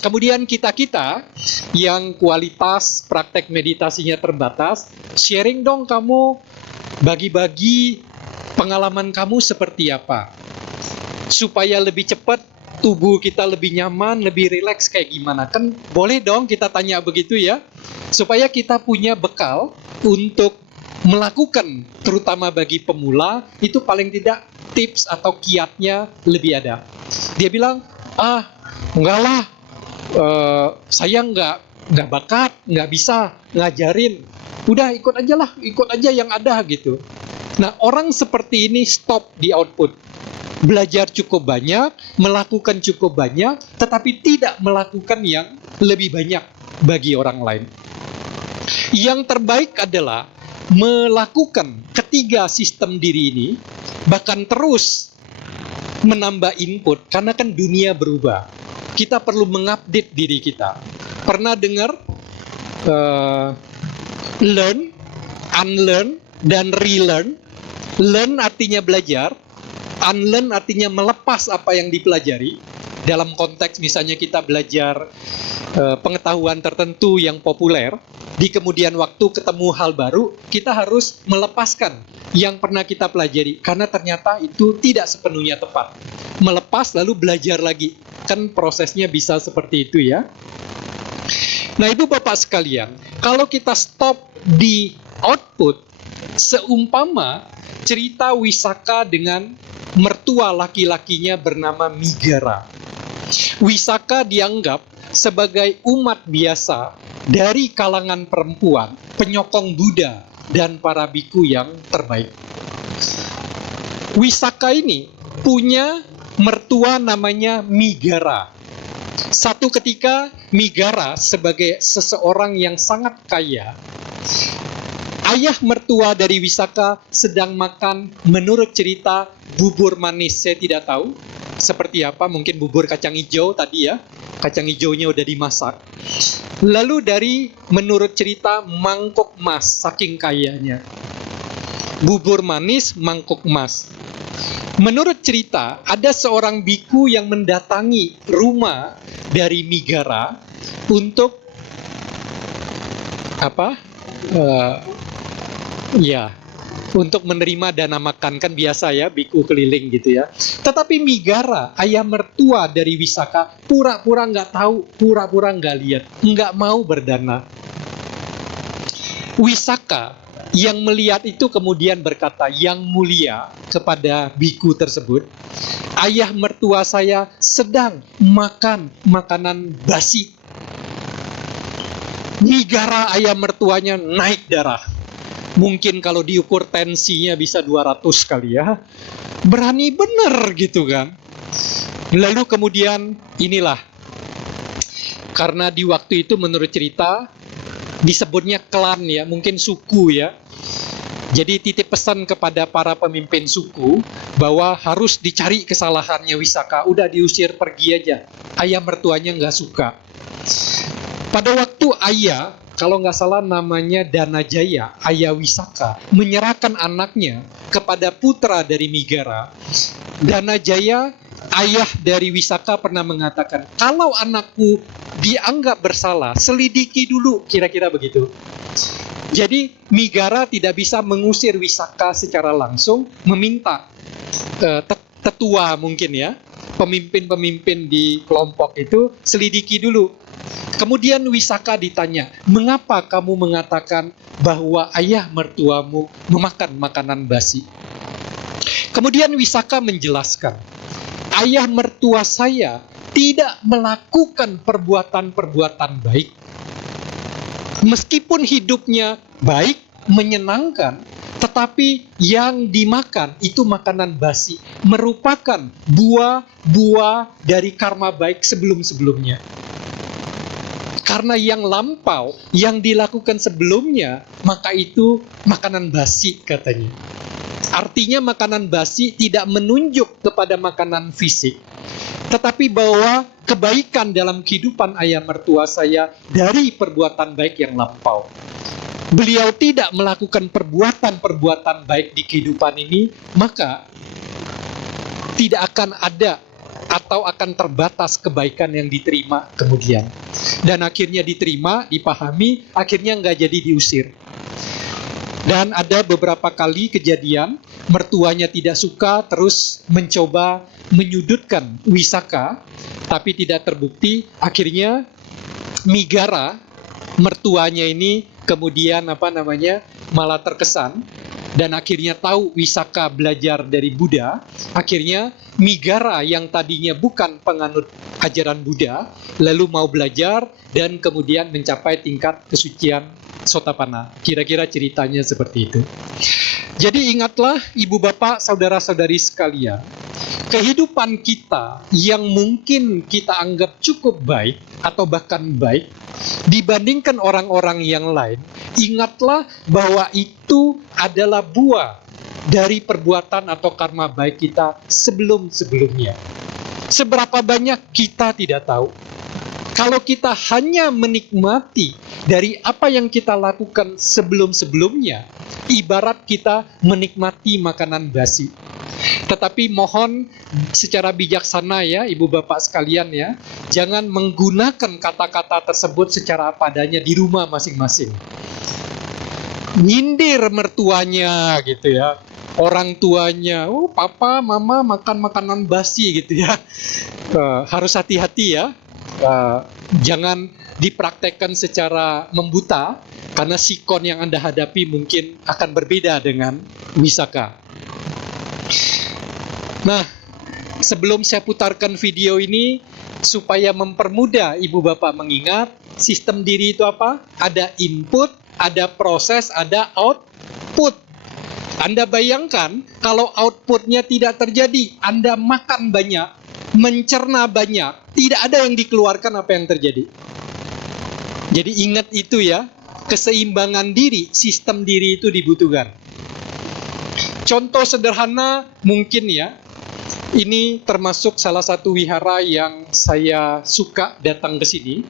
Kemudian kita-kita yang kualitas praktek meditasinya terbatas, sharing dong kamu, bagi-bagi pengalaman kamu seperti apa. Supaya lebih cepat, tubuh kita lebih nyaman, lebih rileks kayak gimana. Kan boleh dong kita tanya begitu ya. Supaya kita punya bekal untuk melakukan, terutama bagi pemula, itu paling tidak tips atau kiatnya lebih ada. Dia bilang, enggak lah. Saya nggak bakat, nggak bisa ngajarin. Udah ikut aja yang ada gitu. Nah, orang seperti ini stop di output. Belajar cukup banyak, melakukan cukup banyak, tetapi tidak melakukan yang lebih banyak bagi orang lain. Yang terbaik adalah melakukan ketiga sistem diri ini, bahkan terus menambah input, karena kan dunia berubah. Kita perlu mengupdate diri kita. Pernah dengar learn, unlearn, dan relearn? Learn artinya belajar, unlearn artinya melepas apa yang dipelajari. Dalam konteks misalnya kita belajar pengetahuan tertentu yang populer, di kemudian waktu ketemu hal baru, kita harus melepaskan yang pernah kita pelajari, karena ternyata itu tidak sepenuhnya tepat. Melepas lalu belajar lagi. Kan prosesnya bisa seperti itu ya. Nah, ibu bapak sekalian, kalau kita stop di output, seumpama cerita Wisaka dengan mertua laki-lakinya bernama Migara. Wisaka dianggap sebagai umat biasa dari kalangan perempuan, penyokong Buddha dan para biku yang terbaik. Wisaka ini punya mertua namanya Migara. Satu ketika Migara sebagai seseorang yang sangat kaya, ayah mertua dari Wisaka sedang makan, menurut cerita, bubur manis. Saya tidak tahu seperti apa, mungkin bubur kacang hijau tadi ya. Kacang hijaunya udah dimasak. Lalu menurut cerita, mangkok emas, saking kayanya. Bubur manis, mangkok emas. Menurut cerita, ada seorang biku yang mendatangi rumah dari Migara untuk apa? Ya, untuk menerima dana makan, kan biasa ya, biku keliling gitu ya. Tetapi Migara, ayah mertua dari Wisaka, pura-pura nggak tahu, pura-pura nggak lihat, nggak mau berdana. Wisaka yang melihat itu kemudian berkata, yang mulia, kepada biku tersebut, ayah mertua saya sedang makan makanan basi. Migara, ayah mertuanya, naik darah. Mungkin kalau diukur tensinya bisa 200 kali ya. Berani bener gitu kan. Lalu kemudian inilah, karena di waktu itu menurut cerita disebutnya klan ya, mungkin suku ya. Jadi titip pesan kepada para pemimpin suku bahwa harus dicari kesalahannya Wisaka. Udah diusir pergi aja. Ayah mertuanya nggak suka. Pada waktu ayah, kalau nggak salah namanya Danajaya, ayah Wisaka, menyerahkan anaknya kepada putra dari Migara. Danajaya, ayah dari Wisaka, pernah mengatakan, kalau anakku dianggap bersalah, selidiki dulu, kira-kira begitu. Jadi Migara tidak bisa mengusir Wisaka secara langsung, meminta tetua mungkin ya, pemimpin-pemimpin di kelompok itu selidiki dulu. Kemudian Wisaka ditanya, mengapa kamu mengatakan bahwa ayah mertuamu memakan makanan basi? Kemudian Wisaka menjelaskan, ayah mertua saya tidak melakukan perbuatan-perbuatan baik. Meskipun hidupnya baik, menyenangkan, tetapi yang dimakan itu makanan basi, merupakan buah-buah dari karma baik sebelum-sebelumnya. Karena yang lampau, yang dilakukan sebelumnya, maka itu makanan basi katanya. Artinya makanan basi tidak menunjuk kepada makanan fisik, tetapi bahwa kebaikan dalam kehidupan ayah mertua saya dari perbuatan baik yang lampau. Beliau tidak melakukan perbuatan-perbuatan baik di kehidupan ini, maka tidak akan ada atau akan terbatas kebaikan yang diterima kemudian. Dan akhirnya diterima, dipahami, akhirnya nggak jadi diusir. Dan ada beberapa kali kejadian, mertuanya tidak suka, terus mencoba menyudutkan Wisaka, tapi tidak terbukti. Akhirnya Migara, mertuanya ini kemudian malah terkesan, dan akhirnya tahu Wisaka belajar dari Buddha. Akhirnya Migara yang tadinya bukan penganut ajaran Buddha, lalu mau belajar dan kemudian mencapai tingkat kesucian Sotapanna. Kira-kira ceritanya seperti itu. Jadi ingatlah ibu bapak, saudara-saudari sekalian, kehidupan kita yang mungkin kita anggap cukup baik atau bahkan baik dibandingkan orang-orang yang lain, ingatlah bahwa itu adalah buah dari perbuatan atau karma baik kita sebelum-sebelumnya. Seberapa banyak kita tidak tahu. Kalau kita hanya menikmati dari apa yang kita lakukan sebelum-sebelumnya, ibarat kita menikmati makanan basi. Tetapi mohon secara bijaksana ya ibu bapak sekalian ya, jangan menggunakan kata-kata tersebut secara apa adanya di rumah masing-masing. Nyindir mertuanya gitu ya, orang tuanya, oh papa mama makan makanan basi gitu ya. Harus hati-hati ya, jangan dipraktekkan secara membuta, karena sikon yang Anda hadapi mungkin akan berbeda dengan Wisaka. Nah, sebelum saya putarkan video ini, supaya mempermudah ibu bapak mengingat, sistem diri itu apa? Ada input, ada proses, ada output. Anda bayangkan kalau outputnya tidak terjadi, Anda makan banyak, mencerna banyak, tidak ada yang dikeluarkan, apa yang terjadi? Jadi ingat itu ya, keseimbangan diri, sistem diri itu dibutuhkan. Contoh sederhana mungkin ya, ini termasuk salah satu wihara yang saya suka datang ke sini.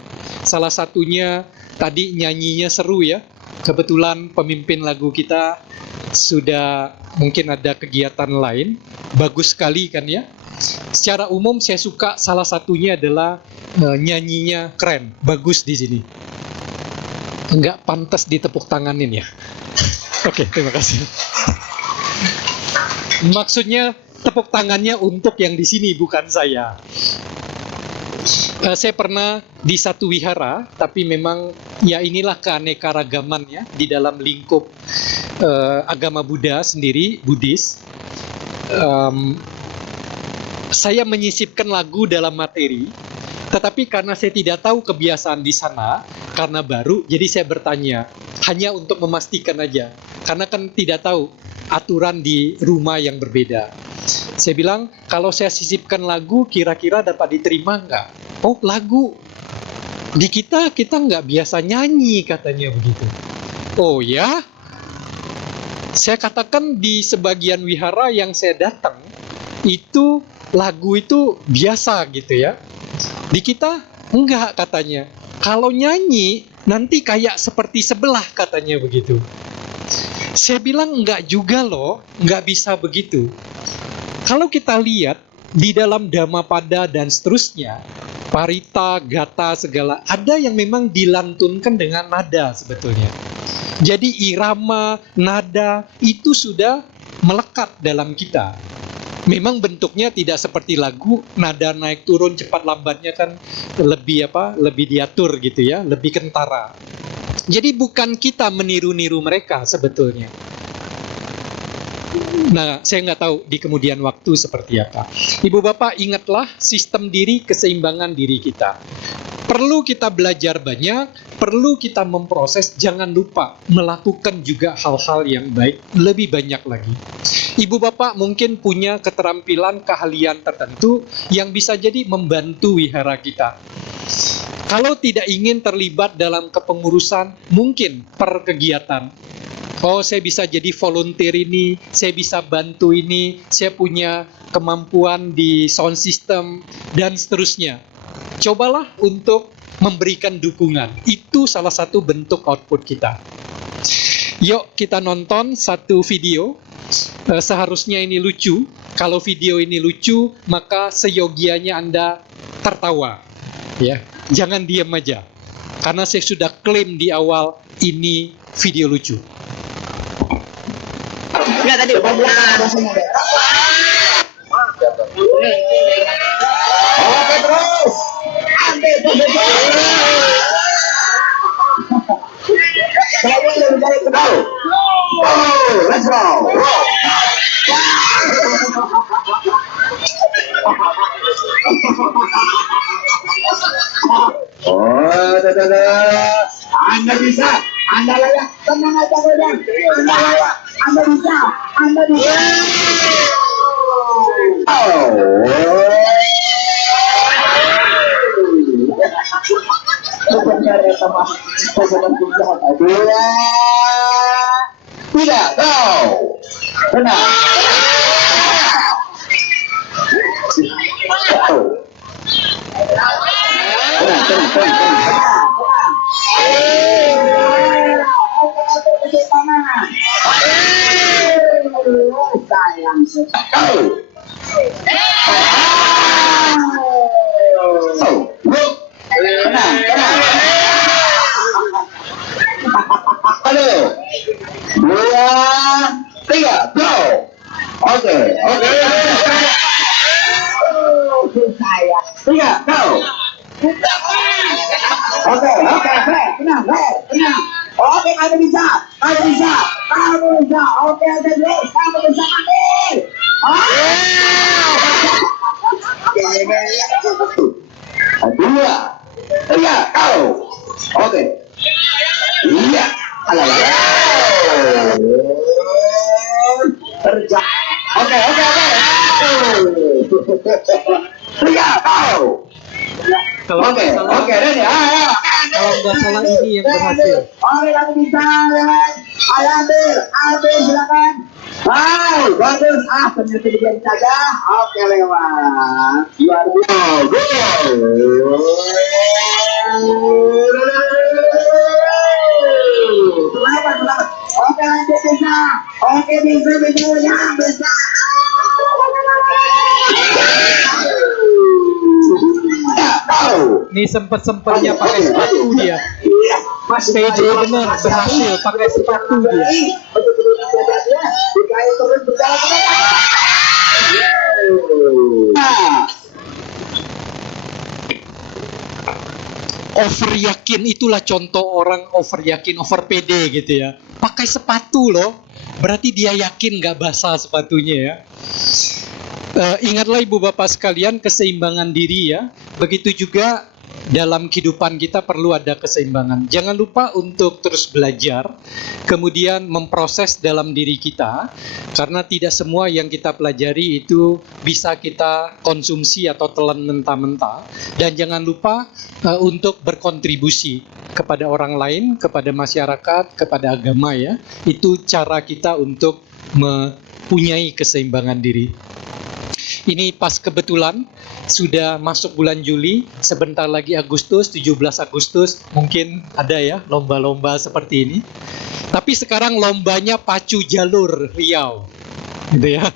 Salah satunya tadi nyanyinya seru ya. Kebetulan pemimpin lagu kita sudah mungkin ada kegiatan lain. Bagus sekali kan ya. Secara umum saya suka salah satunya adalah nyanyinya keren, bagus di sini. Nggak pantas ditepuk tanganin ya. Oke, terima kasih. Maksudnya tepuk tangannya untuk yang di sini, bukan saya. Saya pernah di satu wihara, tapi memang ya inilah keanekaragaman ya di dalam lingkup agama Buddha sendiri, Buddhis. Saya menyisipkan lagu dalam materi, tetapi karena saya tidak tahu kebiasaan di sana, karena baru, jadi saya bertanya, hanya untuk memastikan aja, karena kan tidak tahu aturan di rumah yang berbeda. Saya bilang, kalau saya sisipkan lagu, kira-kira dapat diterima nggak? Oh, lagu. Di kita nggak biasa nyanyi, katanya begitu. Oh ya? Saya katakan di sebagian wihara yang saya datang, itu lagu itu biasa gitu ya. Di kita enggak, katanya. Kalau nyanyi nanti kayak seperti sebelah, katanya begitu. Saya bilang enggak juga loh, enggak bisa begitu. Kalau kita lihat di dalam Dhammapada dan seterusnya, parita, gata, segala, ada yang memang dilantunkan dengan nada sebetulnya. Jadi irama, nada itu sudah melekat dalam kita. Memang bentuknya tidak seperti lagu, nada naik turun cepat lambatnya kan lebih diatur gitu ya, lebih kentara. Jadi bukan kita meniru-niru mereka sebetulnya. Nah, saya nggak tahu di kemudian waktu seperti apa. Ibu Bapak, ingatlah sistem diri, keseimbangan diri kita. Perlu kita belajar banyak, perlu kita memproses, jangan lupa melakukan juga hal-hal yang baik, lebih banyak lagi. Ibu Bapak mungkin punya keterampilan, keahlian tertentu yang bisa jadi membantu wihara kita. Kalau tidak ingin terlibat dalam kepengurusan, mungkin per kegiatan. Oh, saya bisa jadi volunteer ini, saya bisa bantu ini, saya punya kemampuan di sound system, dan seterusnya. Cobalah untuk memberikan dukungan. Itu salah satu bentuk output kita. Yuk kita nonton satu video. Seharusnya ini lucu. Kalau video ini lucu, maka seyogianya Anda tertawa. Ya, jangan diam aja. Karena saya sudah klaim di awal ini video lucu. Enggak tadi bahasanya. Oke terus. Ambil let's go. Oh, Anda bisa, Anda layak, tenang aja udah, Anda layak, Anda bisa, Anda bisa. Sebentar ya teman, sebentar dua, tiga, go, benar. Sayang sekali. Tenang. Halo. 2, 3, go. Oke. Saya. 3, go. Oke, tenang. Oke, kamu bisa. Oke, terus, kamu bisa ambil. Dua, tiga, go. Oke. Iya. Kerja. Oke. Tiga, go. Oke, ready. Ayo. Kalau nggak salah ini yang berhasil. Oke, kamu bisa. Ayo ambil, silakan. Wow, bagus. Ternyata dibiarin saja. Oke, lewat. Luar biasa. Selamat. Oke, lanjut bisa. Oke, bisa. Ini sempet-sempetnya pakai sepatu dia. Masih PJ bener, berhasil pakai sepatu dia. Untuk menunjukkan jajahnya, Mikael terus berjalan. Over yakin, itulah contoh orang over yakin, over pede gitu ya. Pakai sepatu loh, berarti dia yakin gak basah sepatunya ya. Ingatlah ibu bapak sekalian, keseimbangan diri ya. Begitu juga dalam kehidupan kita perlu ada keseimbangan. Jangan lupa untuk terus belajar, kemudian memproses dalam diri kita, karena tidak semua yang kita pelajari itu bisa kita konsumsi atau telan mentah-mentah. Dan jangan lupa untuk berkontribusi kepada orang lain, kepada masyarakat, kepada agama ya. Itu cara kita untuk mempunyai keseimbangan diri. Ini pas kebetulan sudah masuk bulan Juli, sebentar lagi Agustus, 17 Agustus, mungkin ada ya lomba-lomba seperti ini. Tapi sekarang lombanya pacu jalur Riau, gitu ya.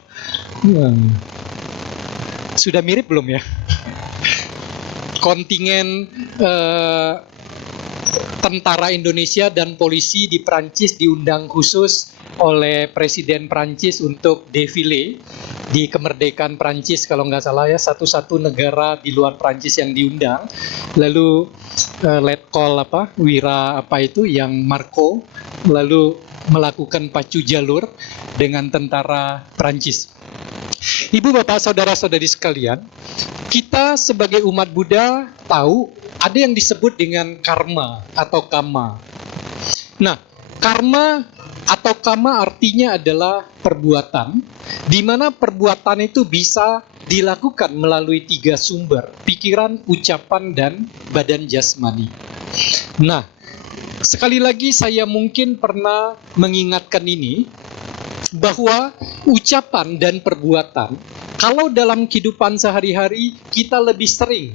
Sudah mirip belum ya? Kontingen tentara Indonesia dan polisi di Prancis diundang khusus oleh Presiden Prancis untuk defile di kemerdekaan Prancis, kalau nggak salah ya, satu-satu negara di luar Prancis yang diundang. Lalu Letkol Wira itu yang Marco lalu melakukan pacu jalur dengan tentara Prancis. Ibu bapak saudara-saudari sekalian, kita sebagai umat Buddha tahu ada yang disebut dengan karma atau kama. Nah, karma atau kama artinya adalah perbuatan, di mana perbuatan itu bisa dilakukan melalui 3 sumber, pikiran, ucapan, dan badan jasmani. Nah, sekali lagi saya mungkin pernah mengingatkan ini, bahwa ucapan dan perbuatan, kalau dalam kehidupan sehari-hari kita lebih sering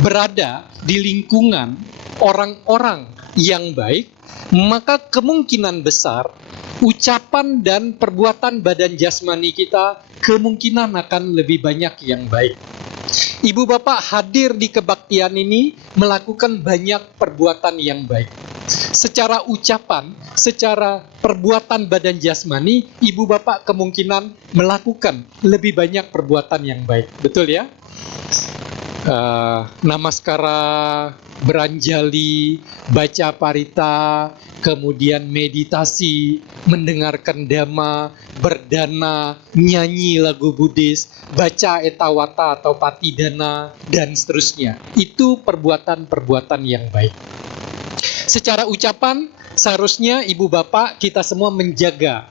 berada di lingkungan orang-orang yang baik, maka kemungkinan besar ucapan dan perbuatan badan jasmani kita kemungkinan akan lebih banyak yang baik. Ibu bapak hadir di kebaktian ini melakukan banyak perbuatan yang baik. Secara ucapan, secara perbuatan badan jasmani, ibu bapak kemungkinan melakukan lebih banyak perbuatan yang baik. Betul ya? Namaskara, beranjali, baca parita, kemudian meditasi, mendengarkan dhamma, berdana, nyanyi lagu Buddhis, baca etawata atau patidana, dan seterusnya. Itu perbuatan-perbuatan yang baik. Secara ucapan, seharusnya ibu bapak kita semua menjaga.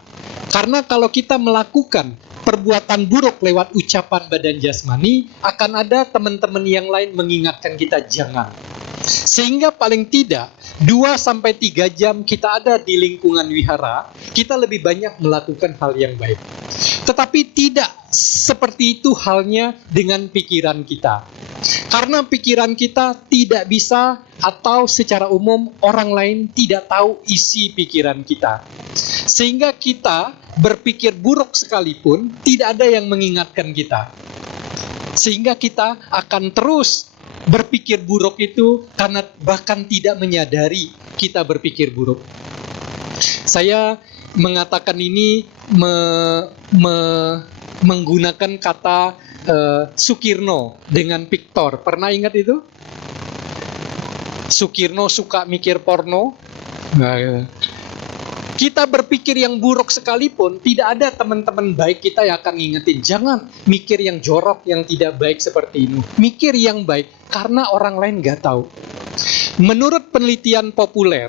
Karena kalau kita melakukan perbuatan buruk lewat ucapan badan jasmani, akan ada teman-teman yang lain mengingatkan kita jangan. Sehingga paling tidak 2-3 jam kita ada di lingkungan wihara, kita lebih banyak melakukan hal yang baik. Tetapi tidak seperti itu halnya dengan pikiran kita. Karena pikiran kita tidak bisa, atau secara umum orang lain tidak tahu isi pikiran kita. Sehingga kita berpikir buruk sekalipun tidak ada yang mengingatkan kita. Sehingga kita akan terus berpikir buruk itu karena bahkan tidak menyadari kita berpikir buruk. Saya mengatakan ini menggunakan kata Sukirno dengan Victor. Pernah ingat itu? Sukirno suka mikir porno. Nah, kita berpikir yang buruk sekalipun, tidak ada teman-teman baik kita yang akan ngingetin. Jangan mikir yang jorok, yang tidak baik seperti ini. Mikir yang baik, karena orang lain gak tahu. Menurut penelitian populer,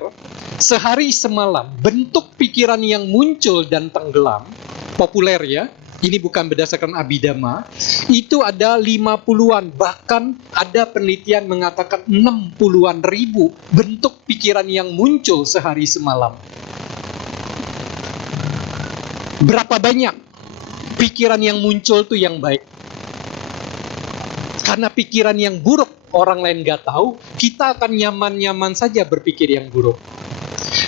sehari semalam, bentuk pikiran yang muncul dan tenggelam, populer ya, ini bukan berdasarkan Abhidhamma, itu ada 50-an, bahkan ada penelitian mengatakan 60-an ribu bentuk pikiran yang muncul sehari semalam. Berapa banyak pikiran yang muncul tuh yang baik? Karena pikiran yang buruk orang lain gak tahu, kita akan nyaman-nyaman saja berpikir yang buruk.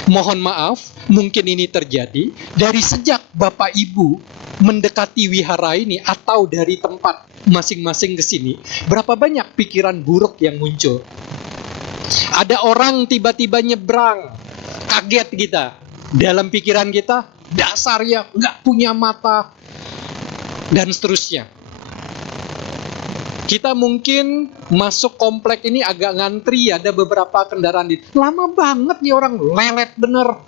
Mohon maaf, mungkin ini terjadi dari sejak Bapak Ibu mendekati wihara ini atau dari tempat masing-masing ke sini, berapa banyak pikiran buruk yang muncul? Ada orang tiba-tiba nyebrang, kaget kita. Dalam pikiran kita, dasar ya, nggak punya mata, dan seterusnya. Kita mungkin masuk komplek ini agak ngantri, ada beberapa kendaraan di lama banget nih orang, lelet bener,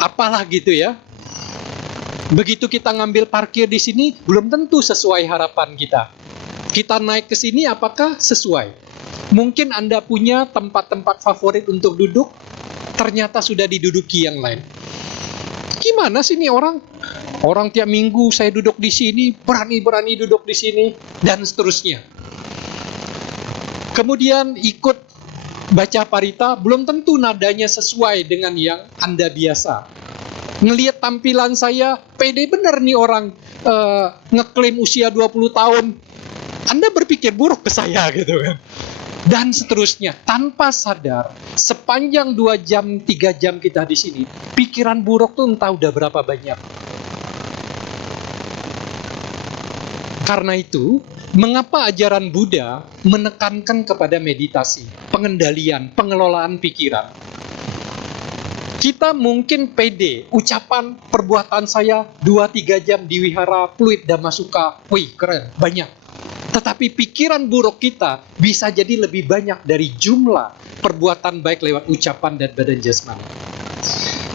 apalah gitu ya. Begitu kita ngambil parkir di sini, belum tentu sesuai harapan kita. Kita naik ke sini, apakah sesuai? Mungkin Anda punya tempat-tempat favorit untuk duduk, ternyata sudah diduduki yang lain. Gimana sih nih orang? Orang tiap minggu saya duduk di sini, berani-berani duduk di sini, dan seterusnya. Kemudian ikut baca parita, belum tentu nadanya sesuai dengan yang Anda biasa. Ngelihat tampilan saya, pede bener nih orang, ngeklaim usia 20 tahun. Anda berpikir buruk ke saya gitu kan. Dan seterusnya, tanpa sadar, sepanjang 2 jam, 3 jam kita di sini, pikiran buruk tuh entah udah berapa banyak. Karena itu, mengapa ajaran Buddha menekankan kepada meditasi, pengendalian, pengelolaan pikiran? Kita mungkin pede, ucapan perbuatan saya 2-3 jam di wihara Pluit Dhammasuka, wih keren, banyak. Tetapi pikiran buruk kita bisa jadi lebih banyak dari jumlah perbuatan baik lewat ucapan dan badan jasmani.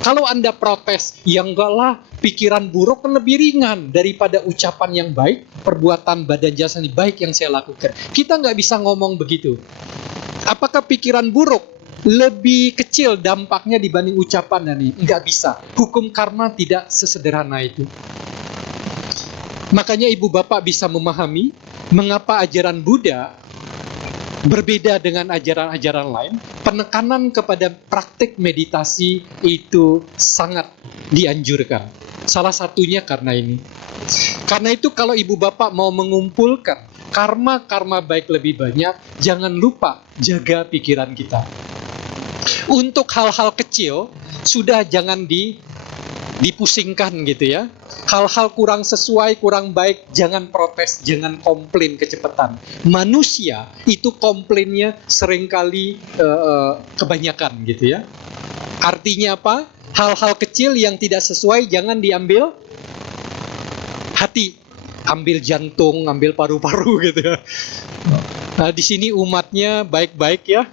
Kalau Anda protes, ya enggak lah, pikiran buruk kan lebih ringan daripada ucapan yang baik, perbuatan badan jasmani baik yang saya lakukan. Kita nggak bisa ngomong begitu. Apakah pikiran buruk lebih kecil dampaknya dibanding ucapan ini? Nggak bisa. Hukum karma tidak sesederhana itu. Makanya ibu bapak bisa memahami mengapa ajaran Buddha berbeda dengan ajaran-ajaran lain. Penekanan kepada praktik meditasi itu sangat dianjurkan. Salah satunya karena ini. Karena itu kalau ibu bapak mau mengumpulkan karma-karma baik lebih banyak, jangan lupa jaga pikiran kita. Untuk hal-hal kecil, sudah jangan dipusingkan gitu ya. Hal-hal kurang sesuai, kurang baik, jangan protes, jangan komplain kecepatan. Manusia itu komplainnya seringkali kebanyakan gitu ya. Artinya apa? Hal-hal kecil yang tidak sesuai jangan diambil hati, ambil jantung, ambil paru-paru gitu ya. Nah, di sini umatnya baik-baik ya.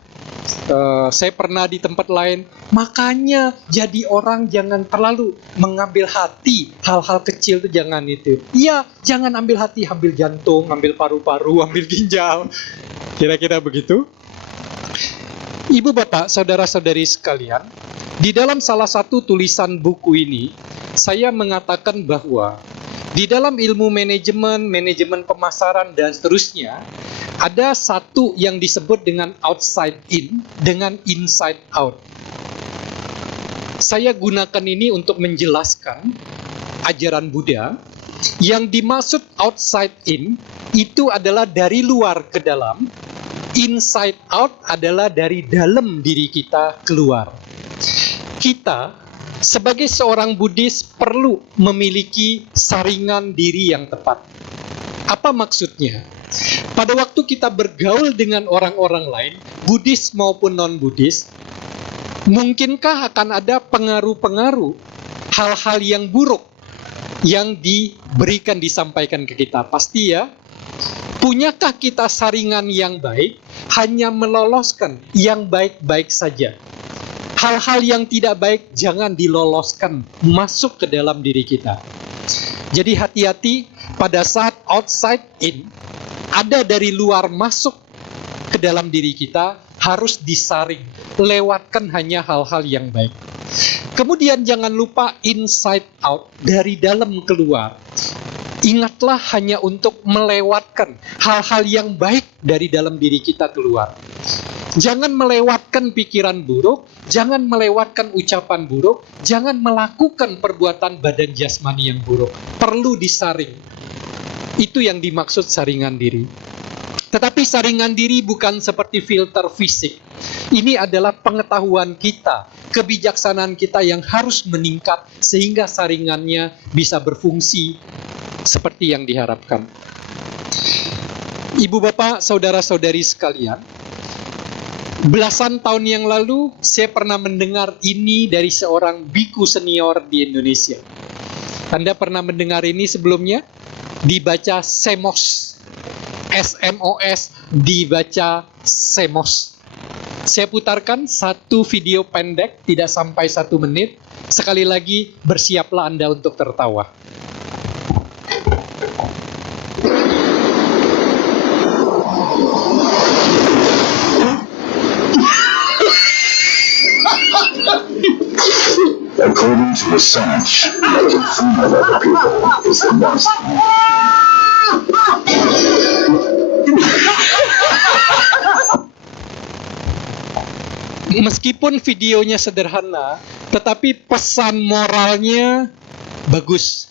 Saya pernah di tempat lain, makanya jadi orang jangan terlalu mengambil hati hal-hal kecil itu, jangan itu. Iya, jangan ambil hati, ambil jantung, ambil paru-paru, ambil ginjal. Kira-kira begitu. Ibu bapak, saudara-saudari sekalian, di dalam salah satu tulisan buku ini, saya mengatakan bahwa di dalam ilmu manajemen, manajemen pemasaran dan seterusnya, ada satu yang disebut dengan outside in, dengan inside out. Saya gunakan ini untuk menjelaskan ajaran Buddha. Yang dimaksud outside in, itu adalah dari luar ke dalam. Inside out adalah dari dalam diri kita keluar. Kita sebagai seorang Buddhis perlu memiliki saringan diri yang tepat. Apa maksudnya? Pada waktu kita bergaul dengan orang-orang lain, Buddhis maupun non-Buddhis, mungkinkah akan ada pengaruh-pengaruh hal-hal yang buruk yang diberikan, disampaikan ke kita? Pasti ya. Punyakah kita saringan yang baik, hanya meloloskan yang baik-baik saja? Hal-hal yang tidak baik jangan diloloskan masuk ke dalam diri kita. Jadi hati-hati pada saat outside in, ada dari luar masuk ke dalam diri kita, harus disaring. Lewatkan hanya hal-hal yang baik. Kemudian jangan lupa inside out, dari dalam keluar. Ingatlah hanya untuk melewatkan hal-hal yang baik dari dalam diri kita keluar. Jangan melewatkan pikiran buruk, jangan melewatkan ucapan buruk, jangan melakukan perbuatan badan jasmani yang buruk. Perlu disaring. Itu yang dimaksud saringan diri. Tetapi saringan diri bukan seperti filter fisik. Ini adalah pengetahuan kita, kebijaksanaan kita yang harus meningkat sehingga saringannya bisa berfungsi seperti yang diharapkan. Ibu bapak, saudara-saudari sekalian, Belasan tahun yang lalu, saya pernah mendengar ini dari seorang biku senior di Indonesia. Anda pernah mendengar ini sebelumnya? Dibaca Semos. S-M-O-S, dibaca Semos. Saya putarkan satu video pendek, tidak sampai 1 menit. Sekali lagi, bersiaplah Anda untuk tertawa. According to research, making fun of other people is the most. Meskipun videonya sederhana, tetapi pesan moralnya bagus.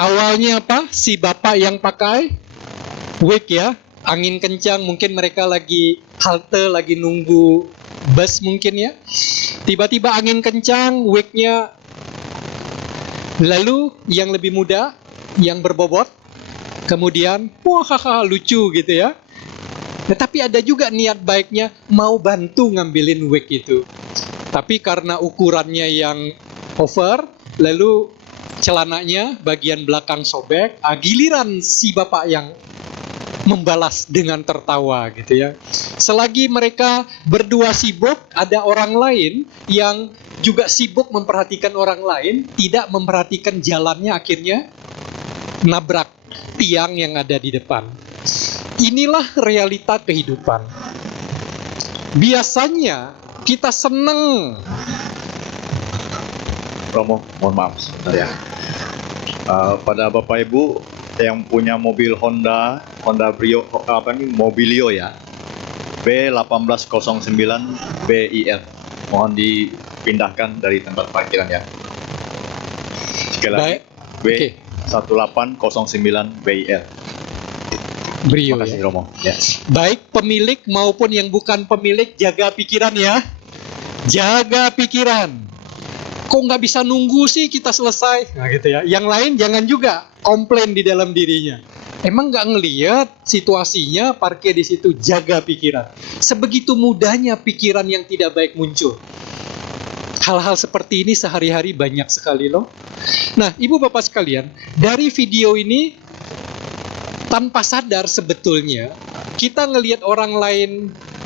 Awalnya apa? Si bapak yang pakai wig ya, angin kencang, mungkin mereka lagi halte, lagi nunggu bus mungkin ya. Tiba-tiba angin kencang, wignya. Lalu yang lebih muda, yang berbobot, kemudian wah lucu gitu ya. Tetapi ada juga niat baiknya mau bantu ngambilin wig itu. Tapi karena ukurannya yang over, lalu celananya bagian belakang sobek, giliran si bapak yang membalas dengan tertawa gitu ya. Selagi mereka berdua sibuk, ada orang lain yang juga sibuk memperhatikan orang lain, tidak memperhatikan jalannya, akhirnya nabrak tiang yang ada di depan. Inilah realita kehidupan. Biasanya kita seneng. Romo, mohon maaf sebentar ya. Pada Bapak Ibu yang punya mobil Honda Brio, Mobilio ya, B1809 BIL, mohon dipindahkan dari tempat parkiran ya. Sekali lagi, B1809 BIL. Brio Terima kasih ya. Romo. Ya. Baik pemilik maupun yang bukan pemilik, jaga pikiran ya. Jaga pikiran. Kok nggak bisa nunggu sih kita selesai? Nah gitu ya. Yang lain jangan juga komplain di dalam dirinya. Emang nggak ngelihat situasinya, parkir di situ, jaga pikiran. Sebegitu mudahnya pikiran yang tidak baik muncul. Hal-hal seperti ini sehari-hari banyak sekali loh. Nah, Ibu Bapak sekalian, dari video ini tanpa sadar sebetulnya kita ngelihat orang lain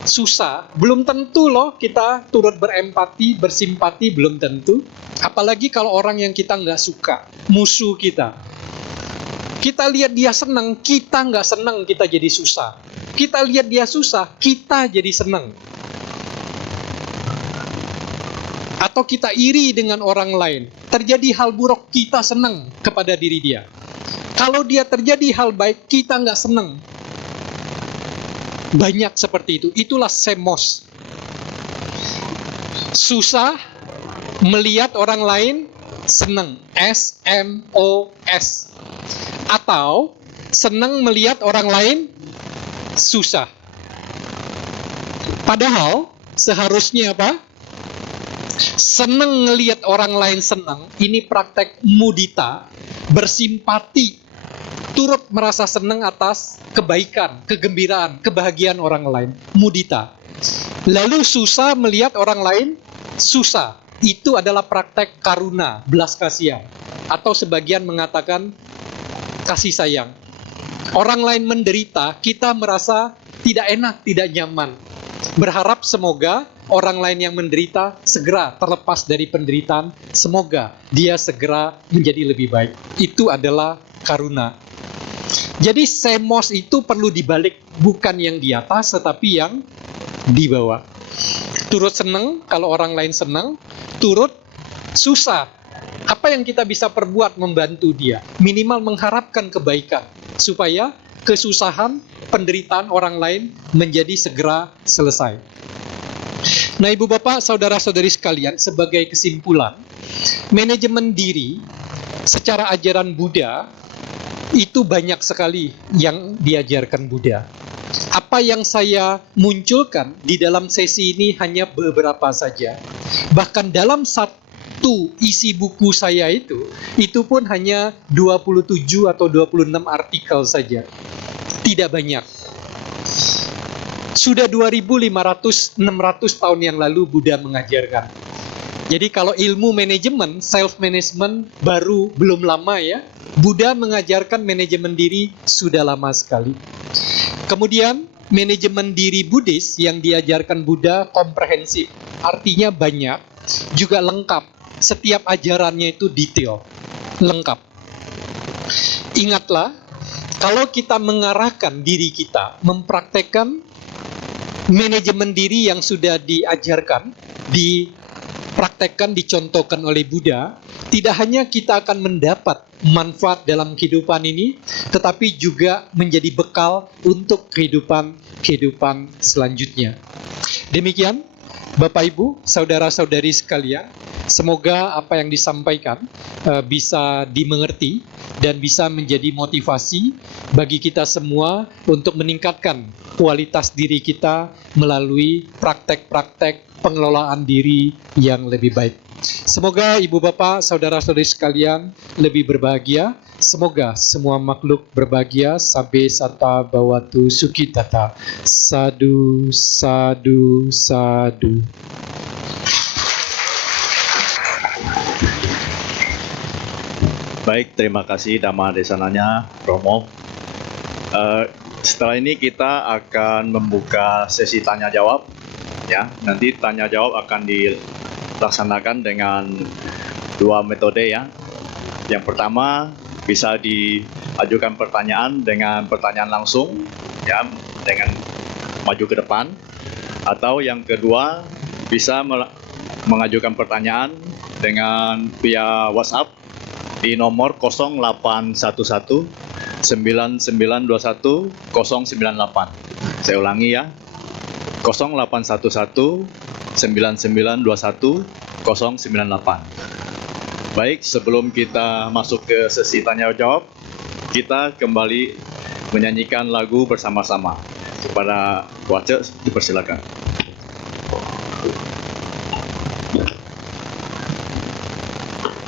susah, belum tentu loh kita turut berempati, bersimpati, belum tentu. Apalagi kalau orang yang kita nggak suka, musuh kita. Kita lihat dia senang, kita nggak senang, kita jadi susah. Kita lihat dia susah, kita jadi senang. Atau kita iri dengan orang lain. Terjadi hal buruk, kita senang kepada diri dia. Kalau dia terjadi hal baik, kita nggak senang. Banyak seperti itu. Itulah semos. Susah melihat orang lain senang. S-M-O-S. Atau senang melihat orang lain susah. Padahal seharusnya apa? Senang ngelihat orang lain senang. Ini praktek mudita, bersimpati, turut merasa senang atas kebaikan, kegembiraan, kebahagiaan orang lain. Mudita. Lalu susah melihat orang lain susah. Itu adalah praktek karuna, belas kasihan. Atau sebagian mengatakan kasih sayang. Orang lain menderita, kita merasa tidak enak, tidak nyaman. Berharap semoga orang lain yang menderita segera terlepas dari penderitaan. Semoga dia segera menjadi lebih baik. Itu adalah karuna. Jadi semos itu perlu dibalik, bukan yang di atas tetapi yang di bawah. Turut senang kalau orang lain senang, turut susah. Apa yang kita bisa perbuat membantu dia? Minimal mengharapkan kebaikan supaya kesusahan, penderitaan orang lain menjadi segera selesai. Nah, Ibu Bapak, saudara-saudari sekalian, sebagai kesimpulan, manajemen diri secara ajaran Buddha itu banyak sekali yang diajarkan Buddha. Apa yang saya munculkan di dalam sesi ini hanya beberapa saja. Bahkan dalam satu isi buku saya itu pun hanya 27 atau 26 artikel saja. Tidak banyak. Sudah 2500-600 tahun yang lalu Buddha mengajarkan. Jadi kalau ilmu manajemen, self management baru belum lama ya. Buddha mengajarkan manajemen diri sudah lama sekali. Kemudian manajemen diri Buddhis yang diajarkan Buddha komprehensif, artinya banyak, juga lengkap. Setiap ajarannya itu detail, lengkap. Ingatlah, kalau kita mengarahkan diri kita, mempraktekkan manajemen diri yang sudah diajarkan, dipraktekkan, dicontohkan oleh Buddha, tidak hanya kita akan mendapat manfaat dalam kehidupan ini, tetapi juga menjadi bekal untuk kehidupan selanjutnya. Demikian, Bapak Ibu, saudara-saudari sekalian, semoga apa yang disampaikan bisa dimengerti dan bisa menjadi motivasi bagi kita semua untuk meningkatkan kualitas diri kita melalui praktek-praktek pengelolaan diri yang lebih baik. Semoga Ibu Bapak, saudara-saudari sekalian lebih berbahagia. Semoga semua makhluk berbahagia. Sabbe sata bawatu sukitata. Sadu, sadu, sadu. Baik, terima kasih Dhamma Desananya, Romo. Setelah ini kita akan membuka sesi tanya jawab. Ya, nanti tanya jawab akan dilaksanakan dengan dua metode ya. Yang pertama bisa diajukan pertanyaan dengan pertanyaan langsung, ya, dengan maju ke depan. Atau yang kedua bisa mengajukan pertanyaan dengan via WhatsApp di nomor 0811 9921 098. Saya ulangi ya, 0811 9921 098. Baik, sebelum kita masuk ke sesi tanya jawab, kita kembali menyanyikan lagu bersama-sama. Kepada Wace, dipersilakan.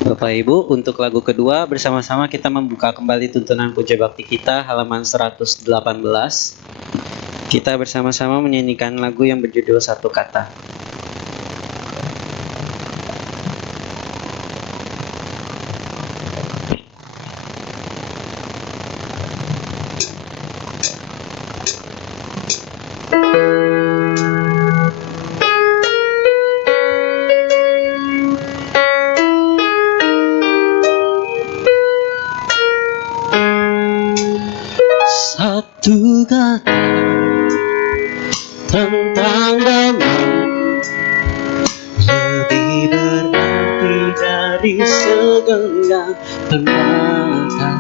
Bapak Ibu, untuk lagu kedua bersama-sama kita membuka kembali tuntunan Puja Bakti kita halaman 118. Kita bersama-sama menyanyikan lagu yang berjudul Satu Kata. Satu kata tentang damai lebih berarti dari segenggam permata.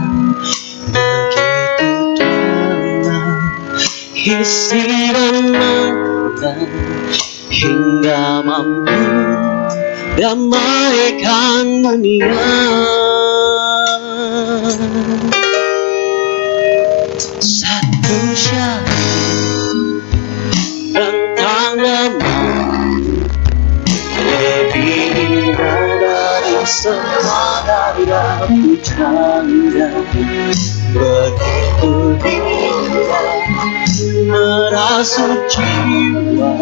Begitu dalam isi dan mata hingga mampu damaikan dunia. Satu syair tentang damai lebih indah dari semua daya pujangga. Begitu indah merasuk jiwa,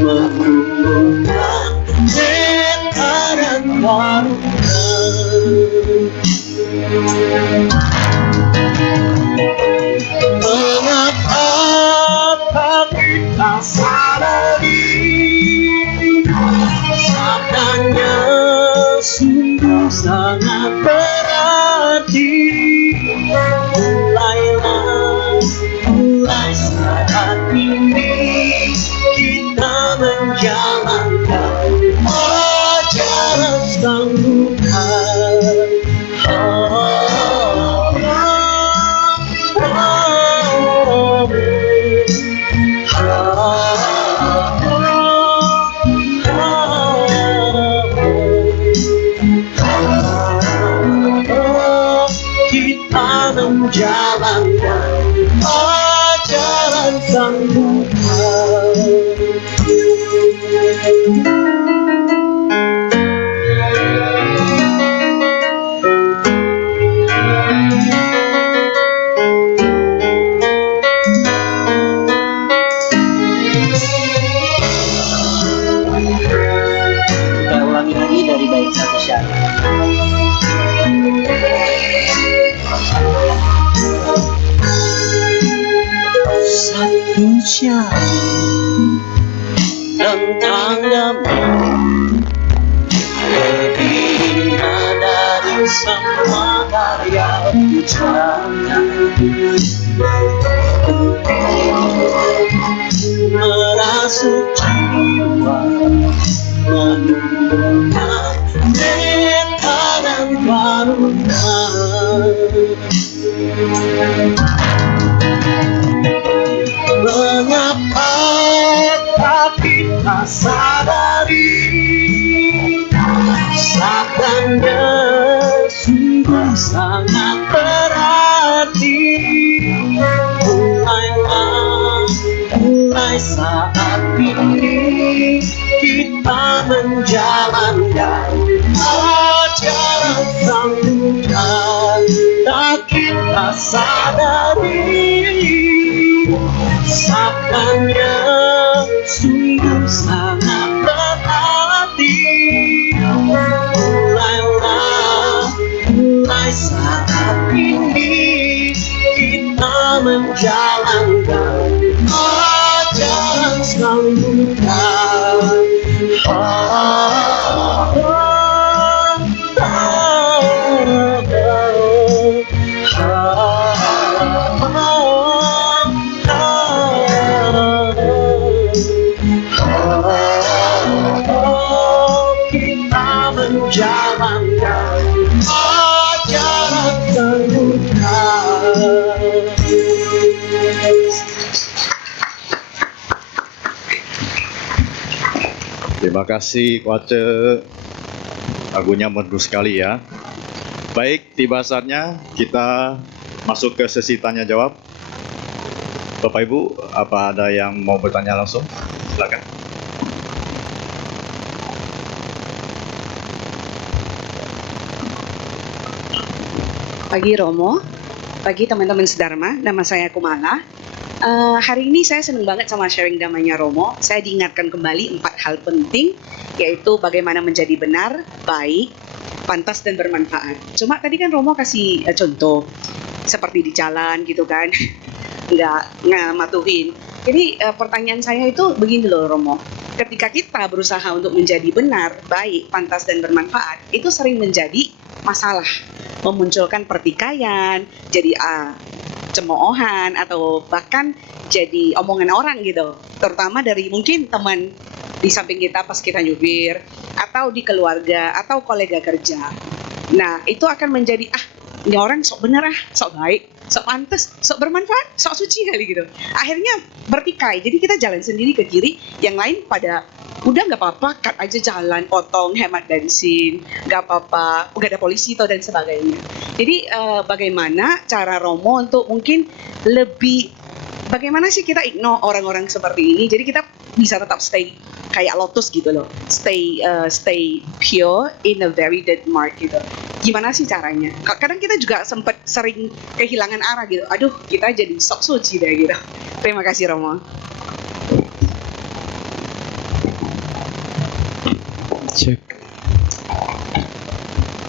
menumbuhkan cinta dan karuna. Mengapa tak kita sadari sabdanya sungguh sangat berarti. Mulai saat ini kita menjalankan ajaran Sang Buddha. Kita menjalankan ajaran Sang Buddha. manusia dan tanggamu lebih indah dari semua karya pujaan. Merasuk jiwa, menumbuhkan cinta dan karunia. Mengapa tak kita sadari sabdanya sungguh sangat berarti. Mulai saat ini kita menjalankan ajaran Sang Buddha. Tak kita sadari sabdanya sungguh sangat berarti. Mulai saat ini kita menjalankan ajaran Sang Buddha. Kita menjalankan ajaran Sang Buddha. Terima kasih Wace, lagunya merdu sekali ya. Baik, tiba saatnya kita masuk ke sesi tanya jawab. Bapak Ibu, apa ada yang mau bertanya langsung? Silakan. Pagi Romo, pagi teman-teman Sedharma, nama saya Kumala. Hari ini saya senang banget sama sharing damanya Romo. Saya diingatkan kembali 4 hal penting, yaitu bagaimana menjadi benar, baik, pantas dan bermanfaat. Cuma tadi kan Romo kasih contoh, seperti di jalan gitu kan, nggak matuhin. Jadi pertanyaan saya itu begini loh Romo, ketika kita berusaha untuk menjadi benar, baik, pantas dan bermanfaat, itu sering menjadi masalah, memunculkan pertikaian, jadi cemoohan atau bahkan jadi omongan orang gitu, terutama dari mungkin teman di samping kita pas kita nyubir, atau di keluarga atau kolega kerja. Nah itu akan menjadi ini orang sok bener sok baik, sok pantas, sok bermanfaat, sok suci kali gitu. Akhirnya bertikai, jadi kita jalan sendiri ke kiri, yang lain pada udah nggak apa-apa, cut aja jalan, potong, hemat bensin, nggak apa-apa, nggak ada polisi toh dan sebagainya. Jadi bagaimana cara Romo untuk mungkin lebih, bagaimana sih kita ignore orang-orang seperti ini, jadi kita bisa tetap stay kayak lotus gitu loh, stay pure in a very dead mark gitu. Gimana sih caranya? Kadang kita juga sempat sering kehilangan arah gitu. Aduh, kita jadi sok suci deh gitu. Terima kasih Romo. Cek.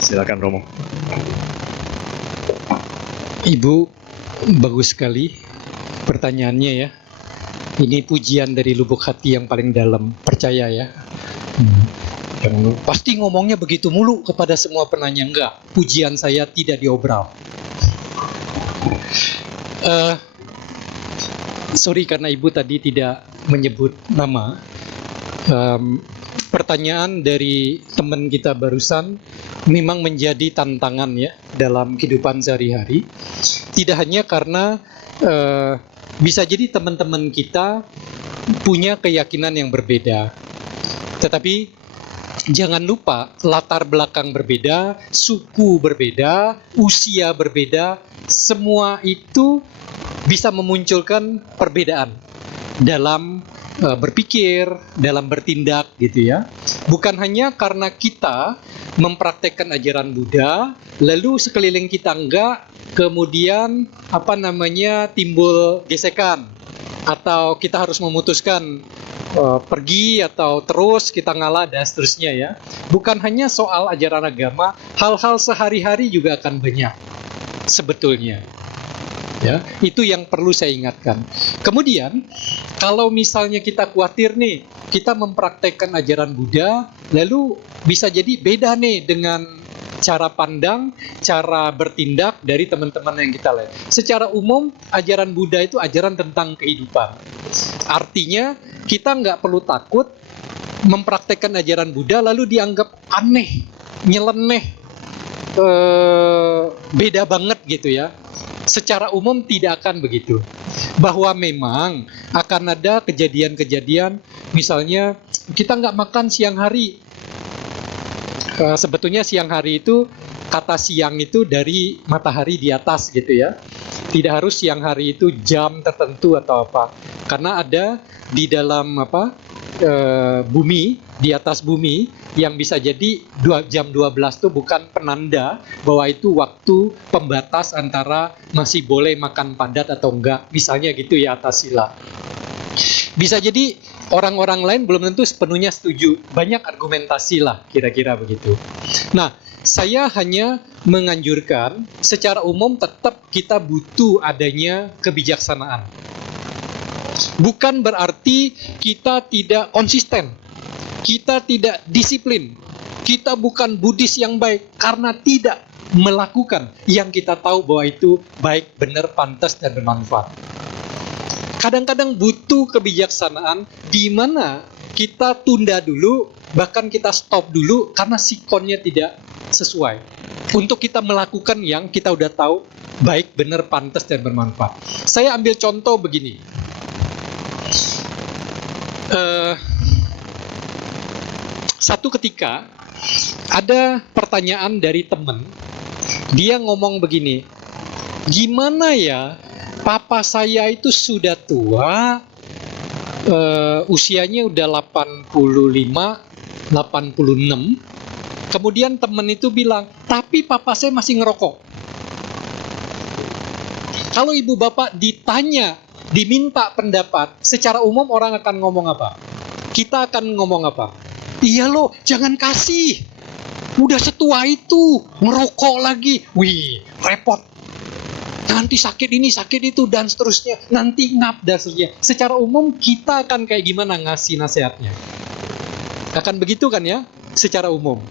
Silakan Romo. Ibu, bagus sekali pertanyaannya ya. Ini pujian dari lubuk hati yang paling dalam, percaya ya. Yang pasti ngomongnya begitu mulu kepada semua penanya. Enggak, pujian saya tidak diobral. Sorry karena ibu tadi tidak menyebut nama. Pertanyaan dari teman kita barusan memang menjadi tantangan ya dalam kehidupan sehari-hari. Tidak hanya karena bisa jadi teman-teman kita punya keyakinan yang berbeda, tetapi jangan lupa latar belakang berbeda, suku berbeda, usia berbeda, semua itu bisa memunculkan perbedaan dalam berpikir, dalam bertindak gitu ya. Bukan hanya karena kita mempraktekkan ajaran Buddha, lalu sekeliling kita enggak, kemudian timbul gesekan, atau kita harus memutuskan pergi atau terus kita ngalah dan seterusnya ya. Bukan hanya soal ajaran agama, hal-hal sehari-hari juga akan banyak sebetulnya. Ya, itu yang perlu saya ingatkan. Kemudian, kalau misalnya kita khawatir nih, kita mempraktekkan ajaran Buddha, lalu bisa jadi beda nih dengan cara pandang, cara bertindak dari teman-teman yang kita lihat. Secara umum, ajaran Buddha itu ajaran tentang kehidupan. Artinya, kita nggak perlu takut mempraktekkan ajaran Buddha lalu dianggap aneh, nyeleneh, beda banget gitu ya. Secara umum tidak akan begitu. Bahwa memang akan ada kejadian-kejadian, misalnya kita nggak makan siang hari. Sebetulnya siang hari itu, kata siang itu dari matahari di atas gitu ya. Tidak harus siang hari itu jam tertentu atau apa. Karena ada di dalam bumi, di atas bumi, yang bisa jadi jam 12 itu bukan penanda bahwa itu waktu pembatas antara masih boleh makan padat atau enggak, misalnya gitu ya, atas sila. Bisa jadi orang-orang lain belum tentu sepenuhnya setuju, banyak argumentasi lah kira-kira begitu. Nah, saya hanya menganjurkan secara umum tetap kita butuh adanya kebijaksanaan. Bukan berarti kita tidak konsisten, kita tidak disiplin, kita bukan Buddhis yang baik karena tidak melakukan yang kita tahu bahwa itu baik, benar, pantas, dan bermanfaat. Kadang-kadang butuh kebijaksanaan di mana kita tunda dulu, bahkan kita stop dulu karena sikonnya tidak sesuai. Untuk kita melakukan yang kita udah tahu baik, benar, pantas, dan bermanfaat. Saya ambil contoh begini. Satu ketika ada pertanyaan dari teman, dia ngomong begini, gimana ya, papa saya itu sudah tua, usianya udah 85, 86, kemudian teman itu bilang, tapi papa saya masih ngerokok. Kalau ibu bapak ditanya, diminta pendapat, secara umum orang akan ngomong apa? Kita akan ngomong apa? Iya loh, jangan kasih. Udah setua itu, ngerokok lagi. Wih, repot. Nanti sakit ini, sakit itu, dan seterusnya. Nanti ngap, dan seterusnya. Secara umum, kita akan kayak gimana ngasih nasihatnya? Akan begitu kan ya? Secara umum.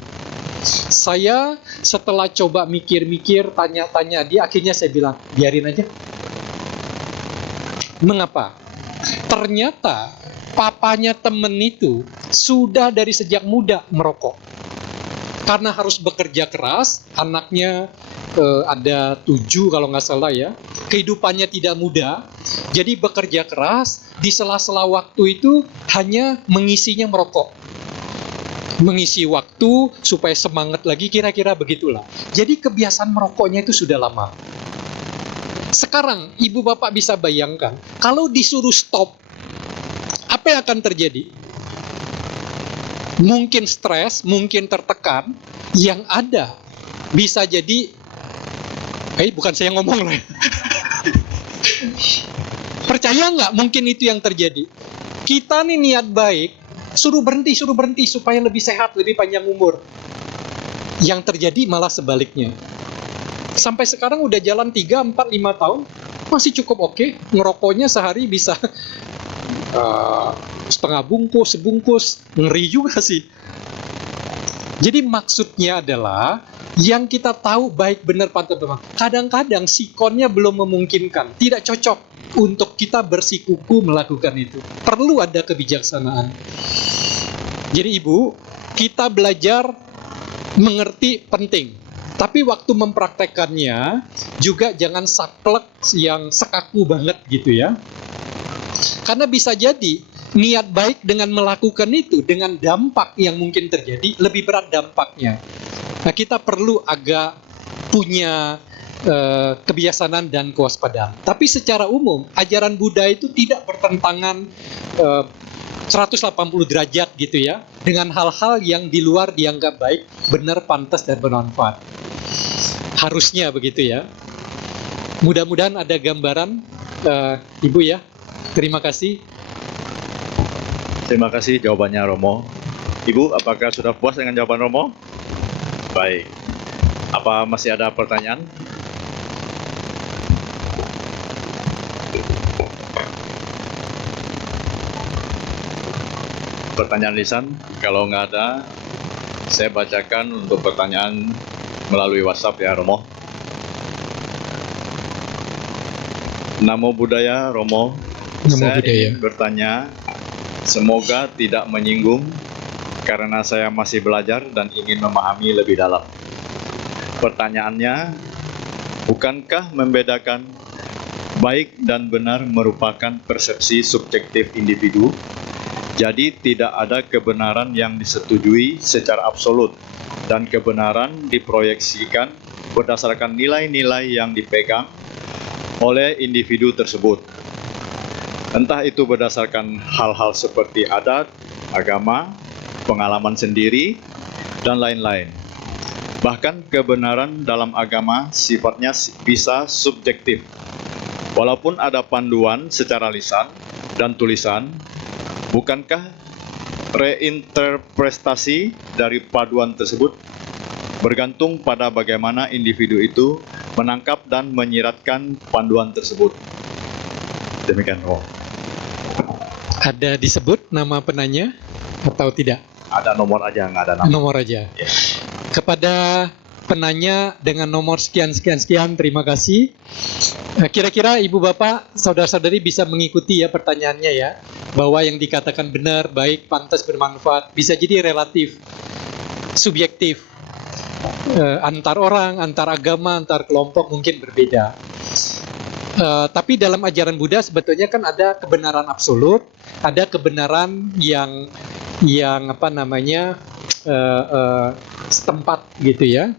Saya setelah coba mikir-mikir, tanya-tanya dia, akhirnya saya bilang, biarin aja. Mengapa? Ternyata papanya temen itu sudah dari sejak muda merokok. Karena harus bekerja keras, anaknya ada 7 kalau nggak salah ya. Kehidupannya tidak mudah, jadi bekerja keras, di sela-sela waktu itu hanya mengisinya merokok. Mengisi waktu supaya semangat lagi, kira-kira begitulah. Jadi kebiasaan merokoknya itu sudah lama. Sekarang ibu bapak bisa bayangkan, kalau disuruh stop, apa yang akan terjadi? Mungkin stres, mungkin tertekan, yang ada bisa jadi, bukan saya ngomong loh. Percaya nggak mungkin itu yang terjadi? Kita nih niat baik, suruh berhenti supaya lebih sehat, lebih panjang umur. Yang terjadi malah sebaliknya. Sampai sekarang udah jalan 3, 4, 5 tahun, masih cukup oke. Ngerokoknya sehari bisa setengah bungkus, sebungkus. Ngeri juga sih. Jadi maksudnya adalah, yang kita tahu baik, benar, pantas, bermanfaat. Kadang-kadang sikonnya belum memungkinkan, tidak cocok untuk kita bersikuku melakukan itu. Perlu ada kebijaksanaan. Jadi ibu, kita belajar mengerti penting. Tapi waktu mempraktekannya juga jangan saklek yang sekaku banget gitu ya. Karena bisa jadi niat baik dengan melakukan itu, dengan dampak yang mungkin terjadi, lebih berat dampaknya. Nah, kita perlu agak punya kebiasaan dan kewaspadaan. Tapi secara umum, ajaran Buddha itu tidak bertentangan 180 derajat gitu ya, dengan hal-hal yang di luar dianggap baik, benar, pantas, dan bermanfaat. Harusnya begitu ya. Mudah-mudahan ada gambaran, Ibu ya. Terima kasih. Terima kasih jawabannya Romo. Ibu, apakah sudah puas dengan jawaban Romo? Baik. Apa masih ada pertanyaan? Pertanyaan lisan, kalau nggak ada, saya bacakan untuk pertanyaan melalui WhatsApp ya, Romo. Namo Buddhaya, Romo. Namo Saya Buddhaya. ingin bertanya, semoga tidak menyinggung karena saya masih belajar dan ingin memahami lebih dalam. Pertanyaannya, bukankah membedakan baik dan benar merupakan persepsi subjektif individu? Jadi tidak ada kebenaran yang disetujui secara absolut dan kebenaran diproyeksikan berdasarkan nilai-nilai yang dipegang oleh individu tersebut. Entah itu berdasarkan hal-hal seperti adat, agama, pengalaman sendiri, dan lain-lain. Bahkan kebenaran dalam agama sifatnya bisa subjektif. Walaupun ada panduan secara lisan dan tulisan, bukankah reinterpretasi dari paduan tersebut bergantung pada bagaimana individu itu menangkap dan menyiratkan panduan tersebut? Demikian, Romo. Ada disebut nama penanya atau tidak? Ada nomor aja, nggak ada nama. Nomor aja. Ya. Kepada penanya dengan nomor sekian, terima kasih. Kira-kira ibu bapak, saudara-saudari bisa mengikuti ya pertanyaannya ya, bahwa yang dikatakan benar, baik, pantas, bermanfaat, bisa jadi relatif, subjektif, antar orang, antar agama, antar kelompok mungkin berbeda. Tapi dalam ajaran Buddha sebetulnya kan ada kebenaran absolut, ada kebenaran yang apa namanya setempat gitu ya.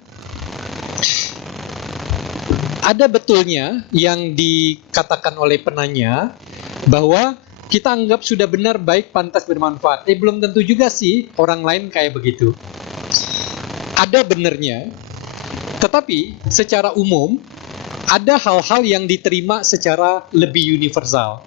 Ada betulnya yang dikatakan oleh penanya bahwa kita anggap sudah benar, baik, pantas, bermanfaat. Belum tentu juga sih orang lain kayak begitu. Ada benernya, tetapi secara umum ada hal-hal yang diterima secara lebih universal.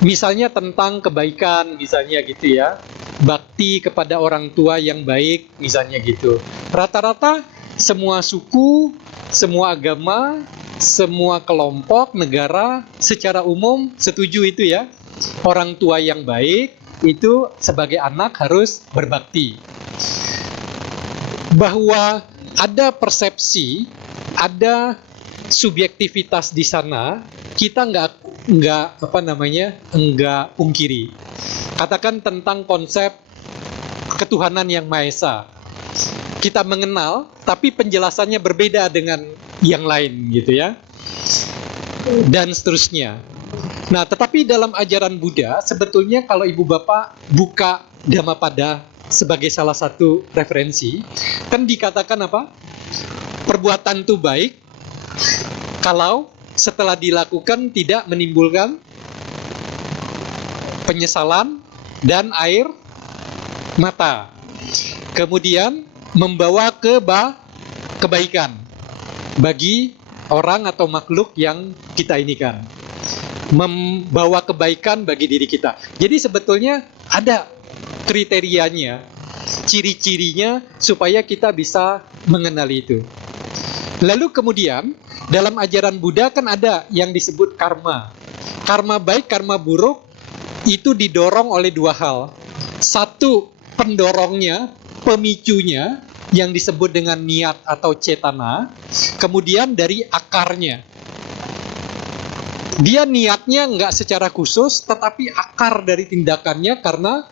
Misalnya tentang kebaikan, misalnya gitu ya. Bakti kepada orang tua yang baik, misalnya gitu. Rata-rata semua suku, semua agama, semua kelompok, negara secara umum setuju itu ya. Orang tua yang baik itu sebagai anak harus berbakti. Bahwa ada persepsi, ada subjektivitas di sana, kita nggak pungkiri. Katakan tentang konsep ketuhanan yang Maha Esa. Kita mengenal, tapi penjelasannya berbeda dengan yang lain gitu ya. Dan seterusnya. Nah, tetapi dalam ajaran Buddha, sebetulnya kalau ibu bapak buka Dhammapada sebagai salah satu referensi, kan dikatakan apa? Perbuatan itu baik kalau setelah dilakukan tidak menimbulkan penyesalan dan air mata. Kemudian membawa kebaikan bagi orang atau makhluk yang kita inikan. Membawa kebaikan bagi diri kita. Jadi sebetulnya ada kriterianya, ciri-cirinya supaya kita bisa mengenali itu. Lalu kemudian dalam ajaran Buddha kan ada yang disebut karma. Karma baik, karma buruk itu didorong oleh dua hal. Satu, pendorongnya, pemicunya yang disebut dengan niat atau cetana. Kemudian dari akarnya. Dia niatnya nggak secara khusus, tetapi akar dari tindakannya karena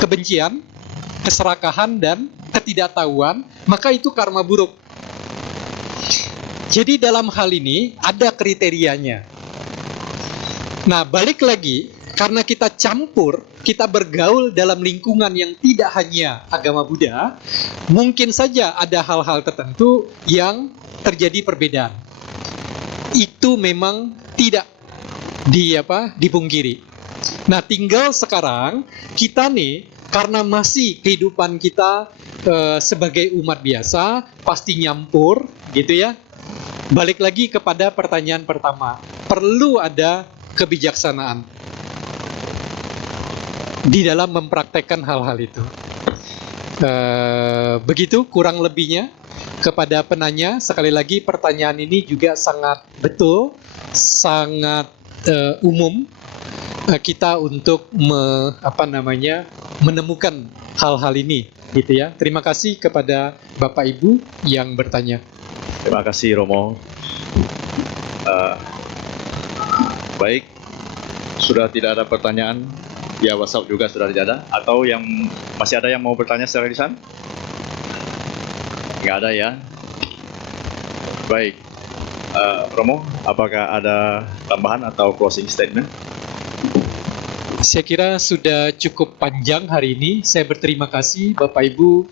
kebencian, keserakahan, dan ketidaktahuan, maka itu karma buruk. Jadi dalam hal ini ada kriterianya. Nah, balik lagi, karena kita campur, kita bergaul dalam lingkungan yang tidak hanya agama Buddha, mungkin saja ada hal-hal tertentu yang terjadi perbedaan. Itu memang tidak dipungkiri. Nah, tinggal sekarang kita nih, karena masih kehidupan kita sebagai umat biasa pasti nyampur, gitu ya. Balik lagi kepada pertanyaan pertama, perlu ada kebijaksanaan di dalam mempraktekkan hal-hal itu. Begitu kurang lebihnya. kepada penanya, sekali lagi pertanyaan ini juga sangat betul, sangat umum kita untuk menemukan hal-hal ini, gitu ya. Terima kasih kepada Bapak Ibu yang bertanya. Terima kasih Romo. Baik, sudah tidak ada pertanyaan. Ya, WhatsApp juga sudah tidak ada. Atau yang masih ada yang mau bertanya secara lisan? Nggak ada ya. Baik, Romo, apakah ada tambahan atau closing statement? Saya kira sudah cukup panjang hari ini. Saya berterima kasih Bapak Ibu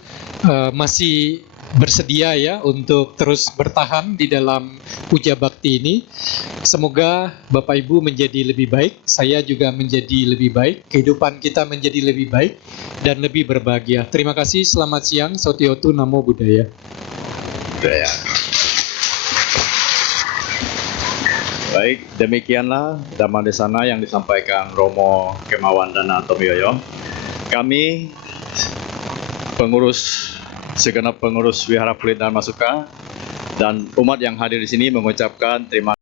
masih bersedia ya untuk terus bertahan di dalam puja bakti ini. Semoga Bapak Ibu menjadi lebih baik, saya juga menjadi lebih baik, kehidupan kita menjadi lebih baik dan lebih berbahagia. Terima kasih, selamat siang, Sotiotu Namo Buddhaya. Ya. Baik, demikianlah Dhamma Desana yang disampaikan Romo Kemawan Dana Tomioyo. Kami segenap pengurus Wihara Kulit Dharma Suka dan umat yang hadir di sini mengucapkan terima